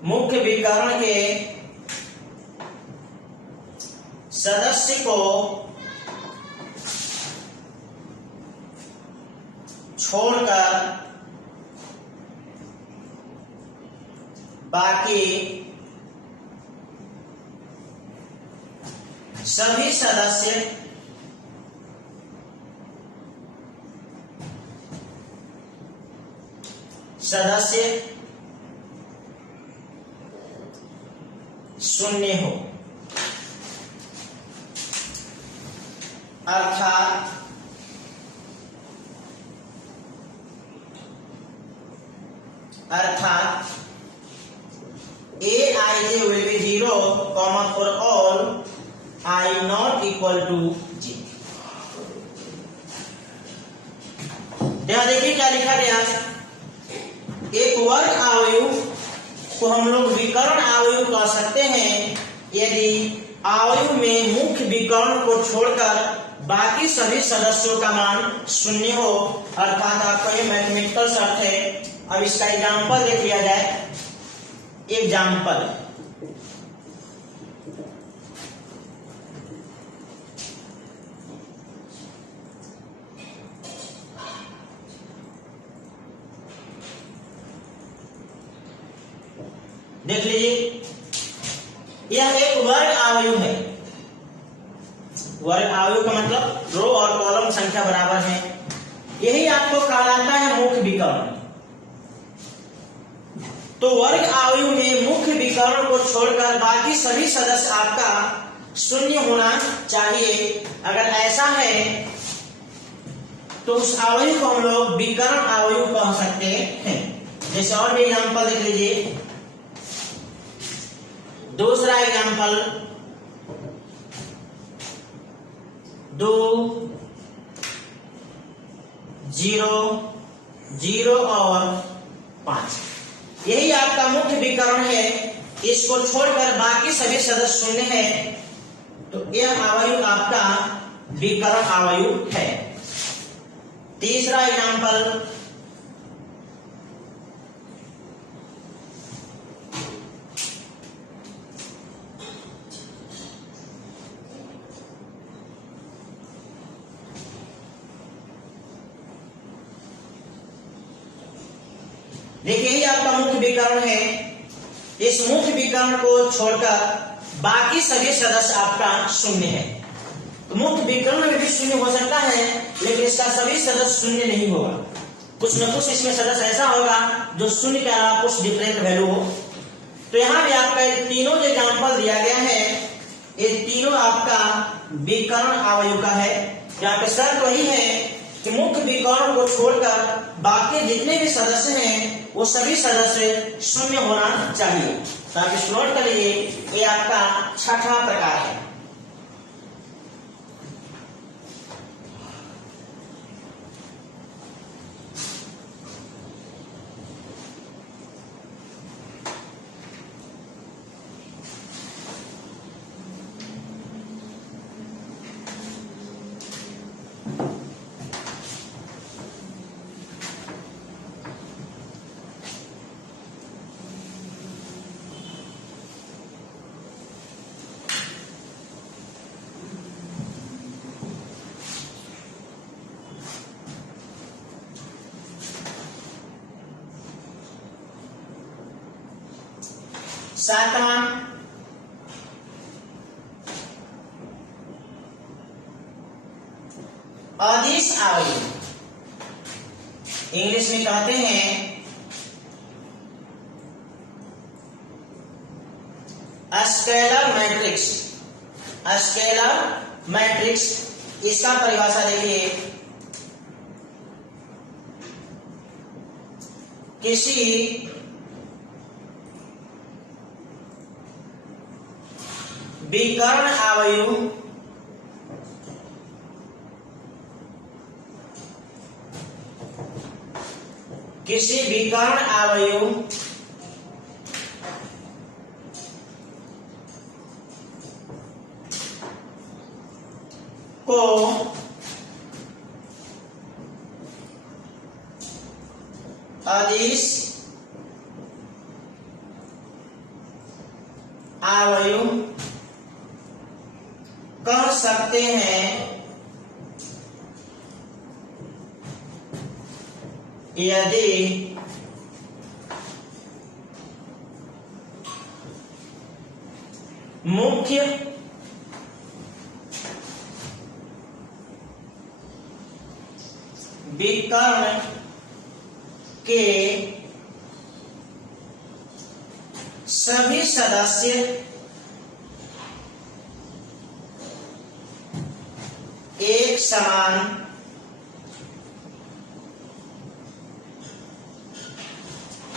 मुख्य विकर्ण के सदस्य को छोड़कर बाकी सभी सदस्य शून्य हो, अर्थात Aij will be 0, for all I not equal to J। यहाँ देखिए क्या लिखा गया, एक वर्ग अवयव को हम लोग विकर्ण अवयव कह सकते हैं यदि अवयव में मुख्य विकर्ण को छोड़कर बाकी सभी सदस्यों का मान शून्य हो, अर्थात आपका ये मैथमेटिकल शर्त है। अब इसका एग्जाम्पल देख लिया जाए। एग्जाम्पल, देख लीजिए, यह एक वर्ग अवयव है। वर्ग अवयव का मतलब रो और कॉलम संख्या बराबर है, यही आपको कहलाता है मुख्य विकर्ण। तो वर्ग अवयव में मुख्य विकर्ण को छोड़कर बाकी सभी सदस्य आपका शून्य होना चाहिए। अगर ऐसा है तो उस अवयव को हम लोग विकर्ण अवयव कह सकते हैं। जैसे और भी एग्जाम्पल देख लीजिए। दूसरा एग्जाम्पल, 2 0 0 और 5, यही आपका मुख्य विकर्ण है। इसको छोड़कर बाकी सभी सदस्य शून्य है, तो यह अवयव आपका विकर्ण अवयव है। तीसरा एग्जाम्पल, देखिए यही आपका मुख्य विकर्ण है। इस मुख्य विकर्ण को छोड़कर बाकी सभी सदस्य आपका शून्य है। तो मुख्य विकर्ण में भी शून्य हो सकता है, लेकिन इसका सभी सदस्य शून्य नहीं होगा। कुछ न कुछ इसमें सदस्य ऐसा होगा जो शून्य के अलावा कुछ डिफरेंट वैल्यू हो। तो यहाँ भी आपका तीनों जो एग्जाम्पल दिया गया है, ये तीनों आपका विकर्ण अवयव का है। यहाँ पे शर्त वही है कि मुख्य विकर्ण को छोड़कर बाकी जितने भी सदस्य हैं वो सभी सदस्य शून्य होना चाहिए। तो आप इस नोट कर लीजिए, ये आपका छठा प्रकार है। सातवां, अदिश अवयव, इंग्लिश में कहते हैं स्केलर मैट्रिक्स। स्केलर मैट्रिक्स, इसका परिभाषा देखिए, किसी विकर्ण अवयव को अदिश अवयव कह सकते हैं यदि मुख्य विकर्ण के सभी सदस्य एक समान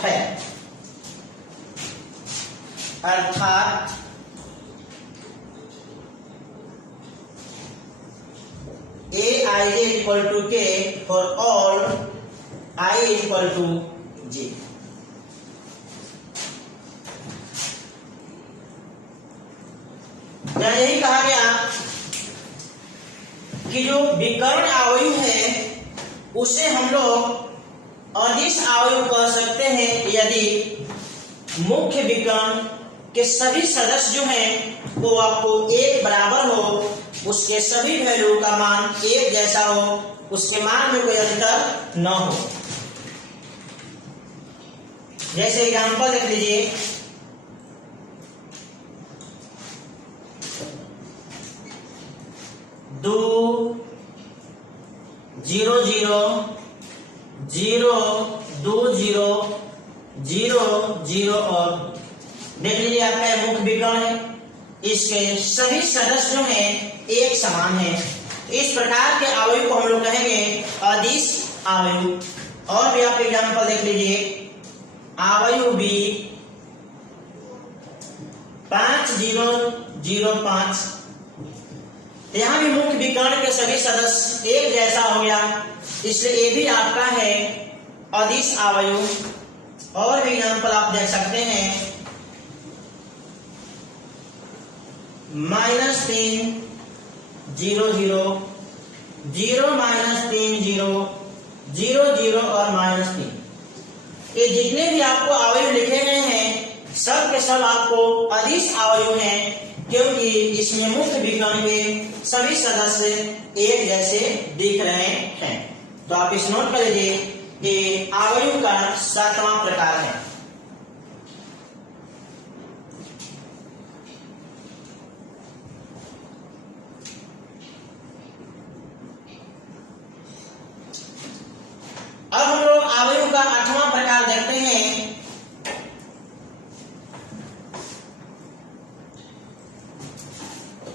है, अर्थात Aij equal to K for all I equal to J। यहाँ यही कहा गया कि जो विकर्ण अवयव है उसे हम लोग अदिश अवयव कह सकते हैं यदि मुख्य विकर्ण के सभी सदस्य जो हैं वो आपको एक बराबर हो, उसके सभी वैल्यू का मान एक जैसा हो, उसके मान में कोई अंतर न हो। जैसे एग्जांपल देख लीजिए, 2 0 0 0 2 0 0 0 और देख लीजिए आपका यह मुख्य विकर्ण है, इसके सभी सदस्य जो हैं एक समान है। इस प्रकार के अवयव को हम लोग कहेंगे अदिश अवयव। और भी आप एग्जांपल देख लीजिए, अवयव बी 5 0 0 5, यहां भी मुख्य विकर्ण के सभी सदस्य एक जैसा हो गया, इसलिए ये भी आपका है अदिश अवयव। और भी एग्जांपल आप देख सकते हैं, -3 0 0 0 -3 0 0 0 और -3, ये जितने भी आपको अवयव लिखे गए हैं सब के सब आपको अदिश अवयव हैं, क्योंकि इसमें मुख्य विकर्ण के सभी सदस्य एक जैसे दिख रहे हैं। तो आप इस नोट कर लीजिए, ये अवयव का 7वां प्रकार है। अब हम लोग अवयव का 8वां प्रकार देखते हैं।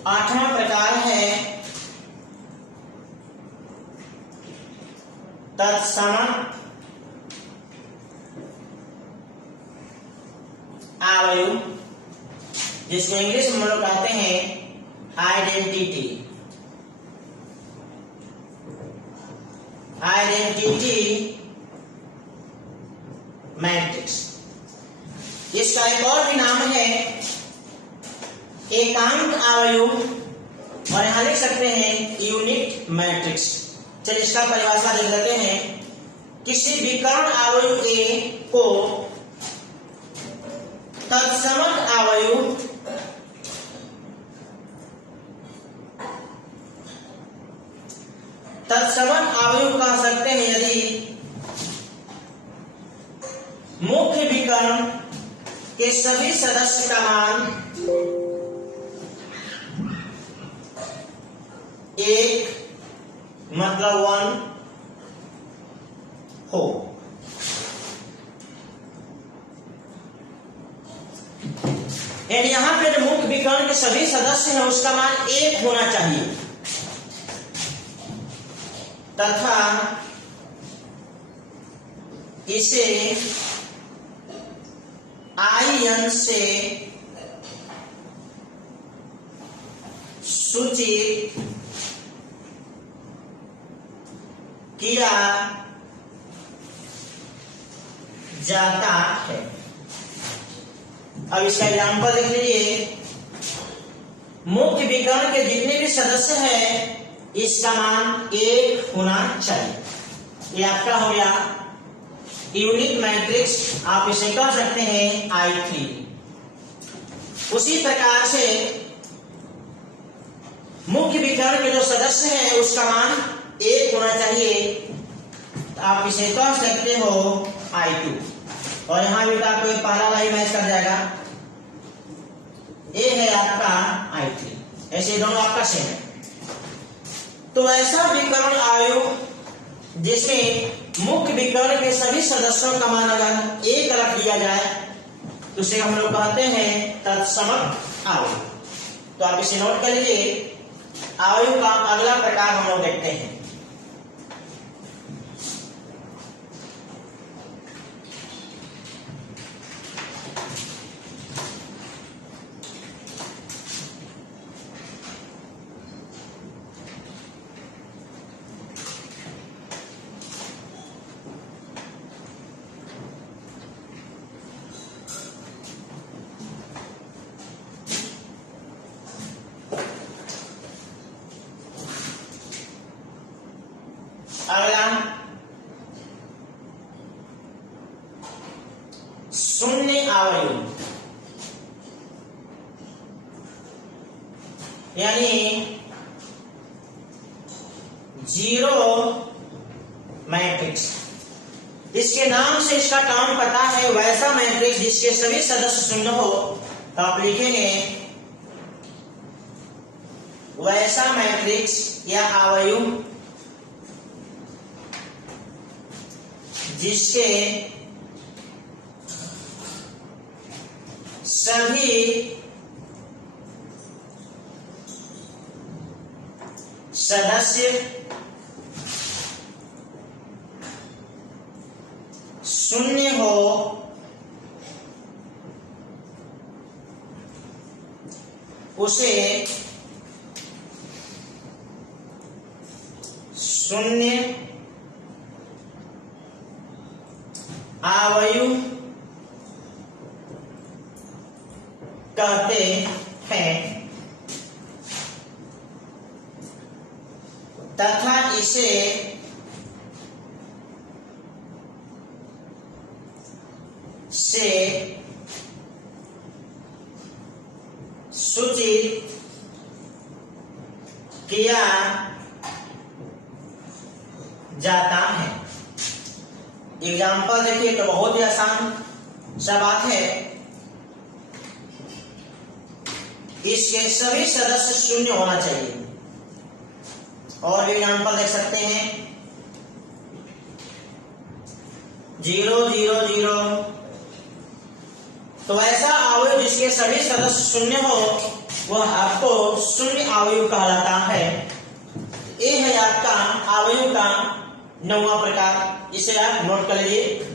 आठवां प्रकार है तत्सम अवयव, जिसको इंग्लिश में हम लोग कहते हैं आइडेंटिटी। आइडेंटिटी मैट्रिक्स, इसका एक और भी नाम है एकांक अवयव, और यहां लिख सकते हैं यूनिट मैट्रिक्स। चलिए इसका परिभाषा देख लेते हैं। किसी विकर्ण अवयव ए को तत्समक अवयव कह सकते हैं यदि मुख्य विकर्ण के सभी सदस्य का मान एक मतलब 1 हो। यानी यहां पे जो मुख्य विकर्ण के सभी सदस्य हैं उसका मान 1 होना चाहिए, तथा इसे IN से सूचित किया जाता है। अब इसका एग्जांपल देख लीजिए, मुख्य विकर्ण के जितने भी सदस्य हैं इसका मान 1 होना चाहिए। ये आपका हो गया यूनिट मैट्रिक्स, आप इसे कह सकते हैं I3। उसी प्रकार से मुख्य विकर्ण के जो सदस्य हैं उसका मान 1 होना चाहिए, तो आप इसे कह सकते हो I2। और यहां भी आपको पहला वाला मैच कर जाएगा, ये है आपका I3। ऐसे दोनों आपका सेम है। तो ऐसा विकर्ण अवयव जिसमें मुख्य विकर्ण के सभी सदस्यों का मान अगर 1 रख दिया जाए तो उसे हम लोग कहते हैं तत्समक अवयव। तो आप इसे नोट कर लीजिए। अवयव का अगला प्रकार हम लोग देखते हैं। अगला शून्य अवयव, यानी जीरो मैट्रिक्स। इसके नाम से इसका काम पता है, वैसा मैट्रिक्स जिसके सभी सदस्य शून्य हो। तो आप लिखेंगे वैसा मैट्रिक्स या अवयव जिसके सभी सदस्य शून्य हो, उसे शून्य अवयव कहते हैं तथा इसे सूचित किया जाता है। एग्जाम्पल देखिए तो बहुत ही आसान सा बात है। इसके सभी सदस्य शून्य होना चाहिए। और भी एग्जाम्पल देख सकते हैं, 0 0 0। तो ऐसा अवयव जिसके सभी सदस्य शून्य हो वह आपको शून्य अवयव कहलाता है। ये है आपका अवयव का 9वां प्रकार। इसे आप नोट कर लीजिए।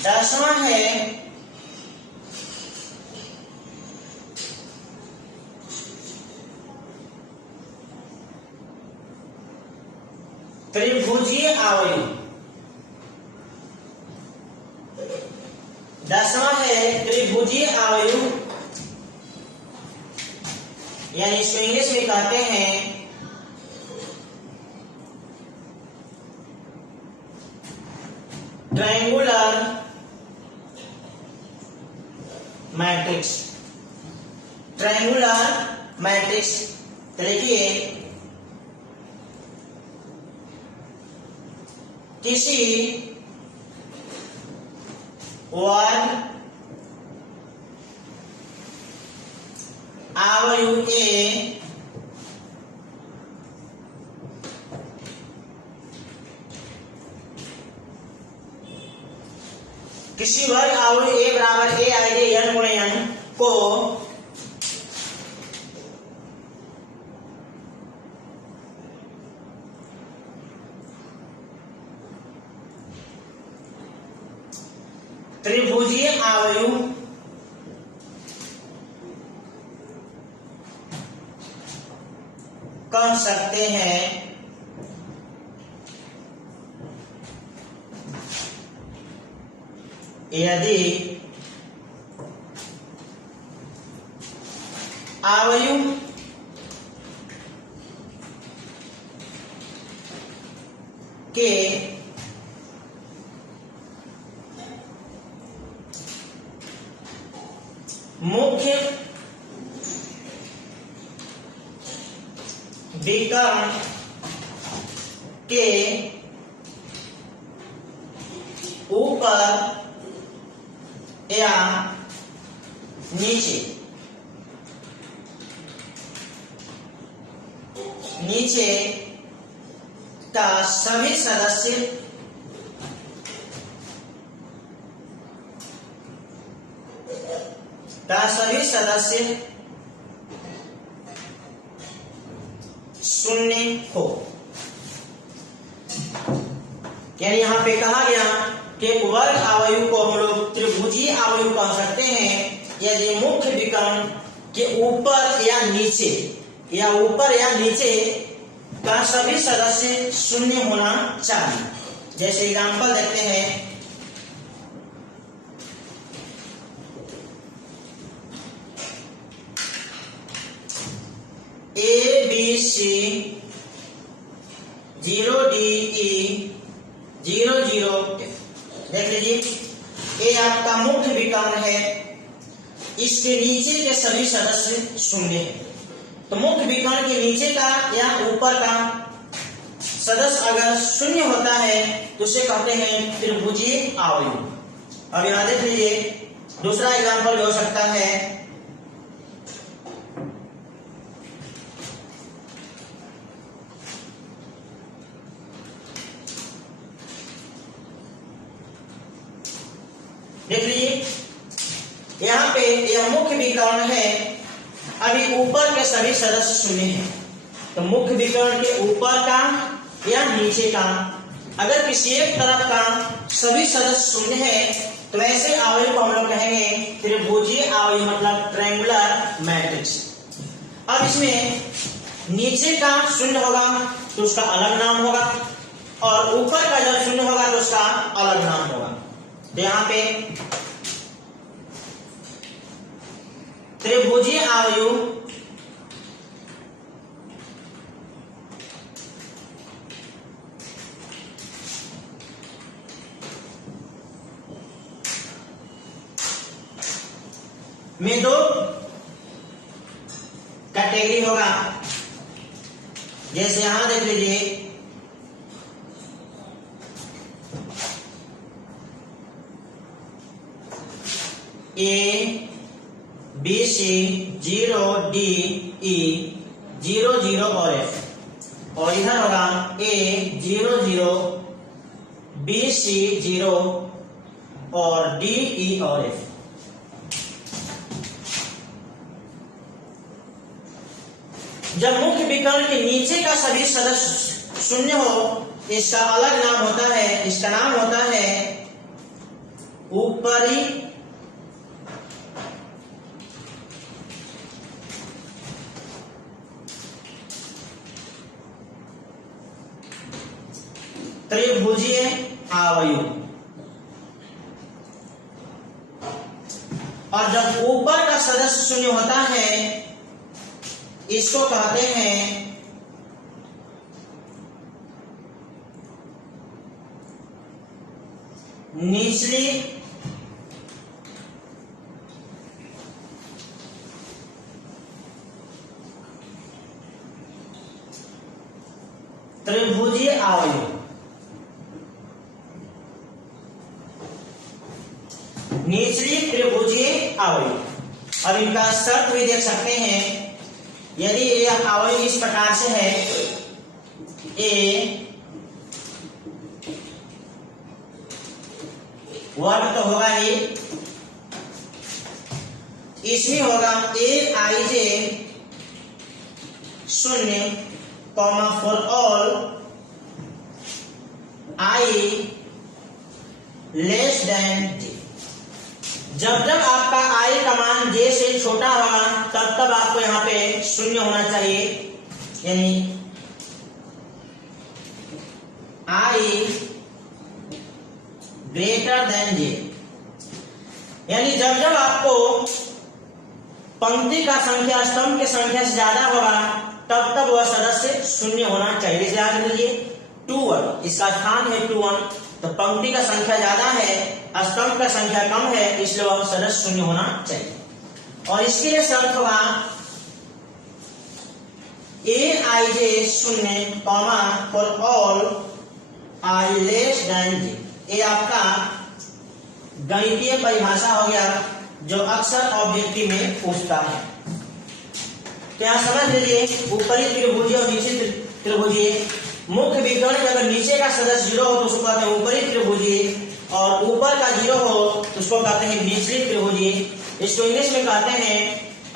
दसवां है त्रिभुजीय अवयव। 10वां है त्रिभुजीय अवयव, यानी इसको इंग्लिश में कहते हैं ट्रायंगुलर मैट्रिक्स। ट्रायंगुलर मैट्रिक्स तो देखिए, किसी वर्ग अवयव के किसी वर्ग अवयव ए बराबर ए आई जे एन गुणे एन को त्रिभुजीय अवयव कह सकते हैं यदि अवयव के मुख्य विकर्ण के ऊपर या नीचे का सभी सदस्य शून्य हो। यानी यहां पे कहा गया कि वर्ग अवयव को हम लोग त्रिभुजीय अवयव कह सकते हैं यदि मुख्य विकर्ण के ऊपर या नीचे का सभी सदस्य शून्य होना चाहिए। जैसे एग्जांपल देखते हैं, ABC 0DE 00। देख लीजिए, ये आपका मुख्य विकर्ण है, इसके नीचे के सभी सदस्य शून्य है। तो मुख्य विकर्ण के नीचे का या ऊपर का सदस्य अगर शून्य होता है तो उसे कहते हैं त्रिभुजीय अवयव। अब यहां देख लीजिए, दूसरा एग्जांपल भी हो सकता है, देख लीजिए यहाँ पे यह मुख्य विकर्ण है, अभी ऊपर के सभी सदस्य शून्य हैं। तो मुख्य विकर्ण के ऊपर का या नीचे का अगर किसी एक तरफ का सभी सदस्य शून्य है तो ऐसे अवयव को हम लोग कहेंगे त्रिभुजीय अवयव, मतलब ट्रायंगुलर मैट्रिक्स। अब इसमें नीचे का शून्य होगा तो उसका अलग नाम होगा, और ऊपर का जब शून्य होगा तो उसका अलग नाम होगा। तो यहाँ पे त्रिभुजीय अवयव में दो कैटेगरी होगा। जैसे यहां देख लीजिए, ABC 0DE 00 और F, और इधर होगा A00 BC 0 और DE और F। जब मुख्य विकर्ण के नीचे का सभी सदस्य शून्य हो, इसका अलग नाम होता है, इसका नाम होता है ऊपरी त्रिभुजीय अवयव। और जब ऊपर का सदस्य शून्य होता है इसको कहते हैं निचली त्रिभुजीय अवयव। निचली त्रिभुजीय अवयव। अब इनका शर्त भी देख सकते हैं, यदि यह अवयव इस प्रकार से है, ए वर्ग तो होगा ही, इसमें होगा AIJ शून्य comma for all I less than J। जब जब आपका I का मान J से छोटा होगा तब तब आपको यहाँ पे शून्य होना चाहिए, यानी I ग्रेटर देन J। यानी जब जब आपको पंक्ति का संख्या स्तंभ की संख्या से ज्यादा होगा तब तब वह सदस्य शून्य होना चाहिए। जैसे याद लीजिए 2 1, इसका स्थान है 2 1, तो पंक्ति का संख्या ज्यादा है, स्तंभ का संख्या कम है, इसलिए वह सदस्य शून्य होना चाहिए। और इसके लिए शर्त होगा AIJ शून्य comma for all I less than J। ये आपका गणितीय परिभाषा हो गया जो अक्सर ऑब्जेक्टिव में पूछता है। तो यहाँ समझ लीजिए, ऊपरी त्रिभुजीय और नीचे त्रिभुजीय। मुख्य विकर्ण के अगर नीचे का सदस्य 0 हो तो उसको कहते हैं ऊपरी त्रिभुजीय, और ऊपर का 0 हो तो उसको कहते हैं निचली त्रिभुजीय। इसको इंग्लिश में कहते हैं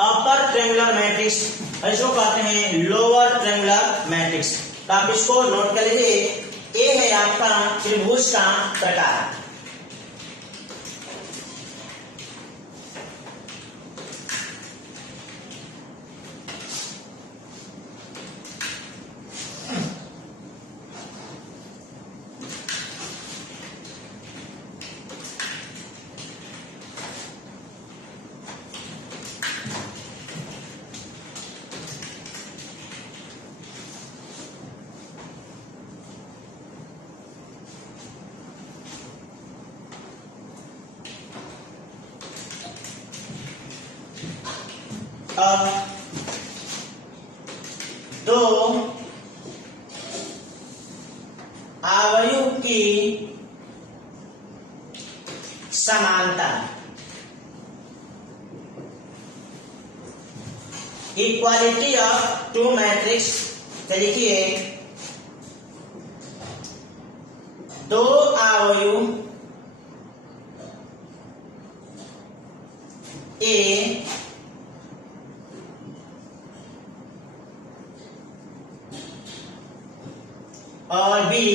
अपर ट्रायंगुलर मैट्रिक्स और इसको कहते हैं लोअर ट्रायंगुलर मैट्रिक्स। तो आप इसको नोट कर लीजिए, ए है आपका त्रिभुज का प्रकार। अब दो आव्यूह की समानता, इक्वालिटी ऑफ टू मैट्रिक्स। लिखिए, दो आव्यूह ए और बी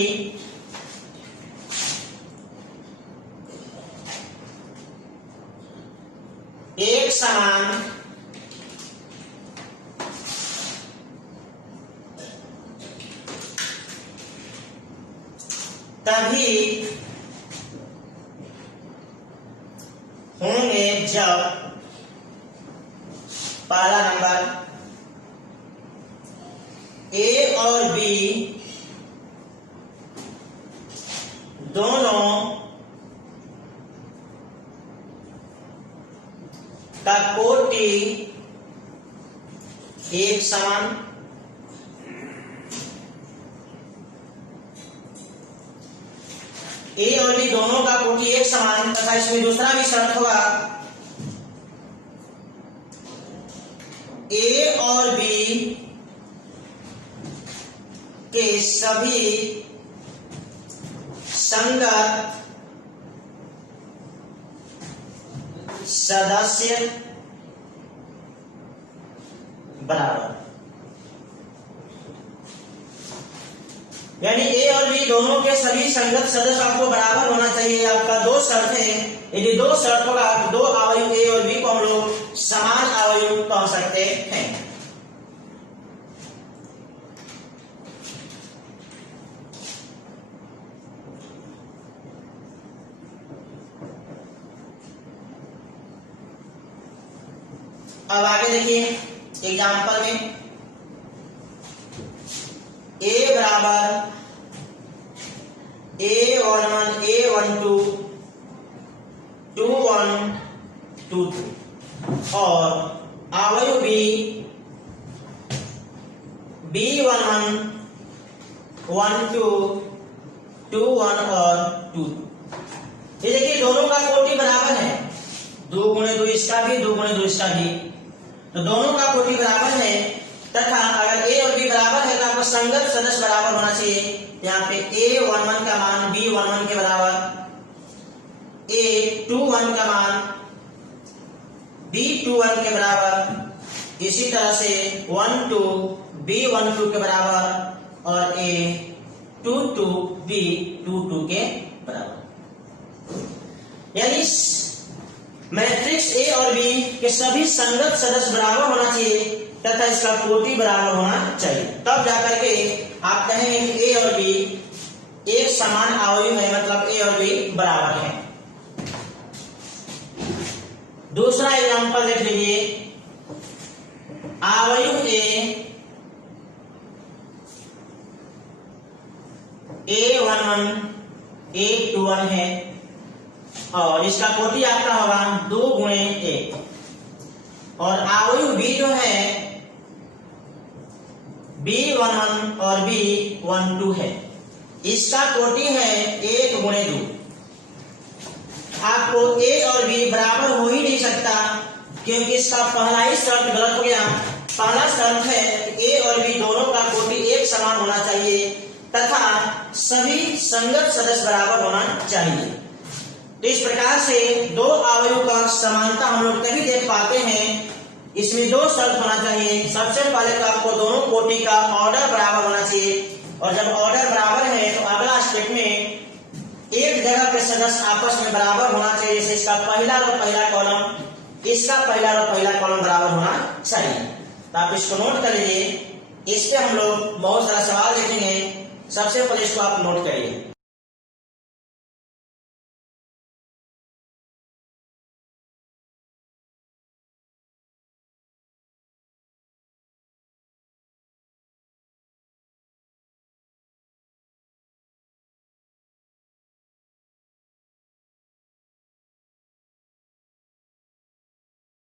एक समान तभी होंगे जब पहला नंबर ए और बी दोनों का कोटि एक समान, ए और बी दोनों का कोटि एक समान तथा इसमें दूसरा भी शर्त होगा, ए और बी के सभी संगत सदस्य बराबर। यानी ए और बी दोनों के सभी संगत सदस्य आपको बराबर होना चाहिए। आपका दो शर्त है, यदि दो शर्त होगा दो अवयव ए और बी को हम लोग समान अवयव कह सकते हैं। अब आगे देखिए एग्जाम्पल में, ए बराबर A11 A12 21 22 और अवयव बी B11 12 21 और 2। ये देखिए दोनों का कोटि बराबर है, 2 गुणे 2 इसका भी, 2 गुणे 2 इसका भी, तो दोनों का कोटि बराबर है तथा अगर ए और बी बराबर है तो आपका संगत सदस्य बराबर होना चाहिए। यहाँ पे A11 का मान B11 के बराबर, A21 का मान B21 के बराबर, इसी तरह से 12 B12 के बराबर और A22 B22 के बराबर। यानी मैट्रिक्स ए और बी के सभी संगत सदस्य बराबर होना चाहिए तथा इसका कोटि बराबर होना चाहिए, तब जाकर के आप कहेंगे कि ए और बी एक समान अवयव है, मतलब ए और बी बराबर है। दूसरा एग्जांपल देख लीजिए, अवयव A11 A21 है और इसका कोटि आपका होगा 2 गुणे 1 और अवयव बी जो है B11 और B12 है, इसका कोटि है 1 गुणे 2। आपको ए और बी बराबर हो ही नहीं सकता क्योंकि इसका पहला ही शर्त गलत हो गया। पहला शर्त है कि ए और बी दोनों का कोटि एक समान होना चाहिए तथा सभी संगत सदस्य बराबर होना चाहिए। तो इस प्रकार से दो अवयवों का समानता हम लोग तभी देख पाते हैं इसमें दो शर्त होना चाहिए। सबसे पहले तो आपको दोनों कोटि का ऑर्डर बराबर होना चाहिए, और जब ऑर्डर बराबर है तो अगला स्टेप में एक जगह के सदस्य आपस में बराबर होना चाहिए। जैसे इसका पहला रो पहला कॉलम, इसका पहला रो पहला कॉलम बराबर होना चाहिए। तो आप इसको नोट कर लीजिए। इस पे हम लोग बहुत सारा सवाल देखेंगे। सबसे पहले इसको आप नोट करिए।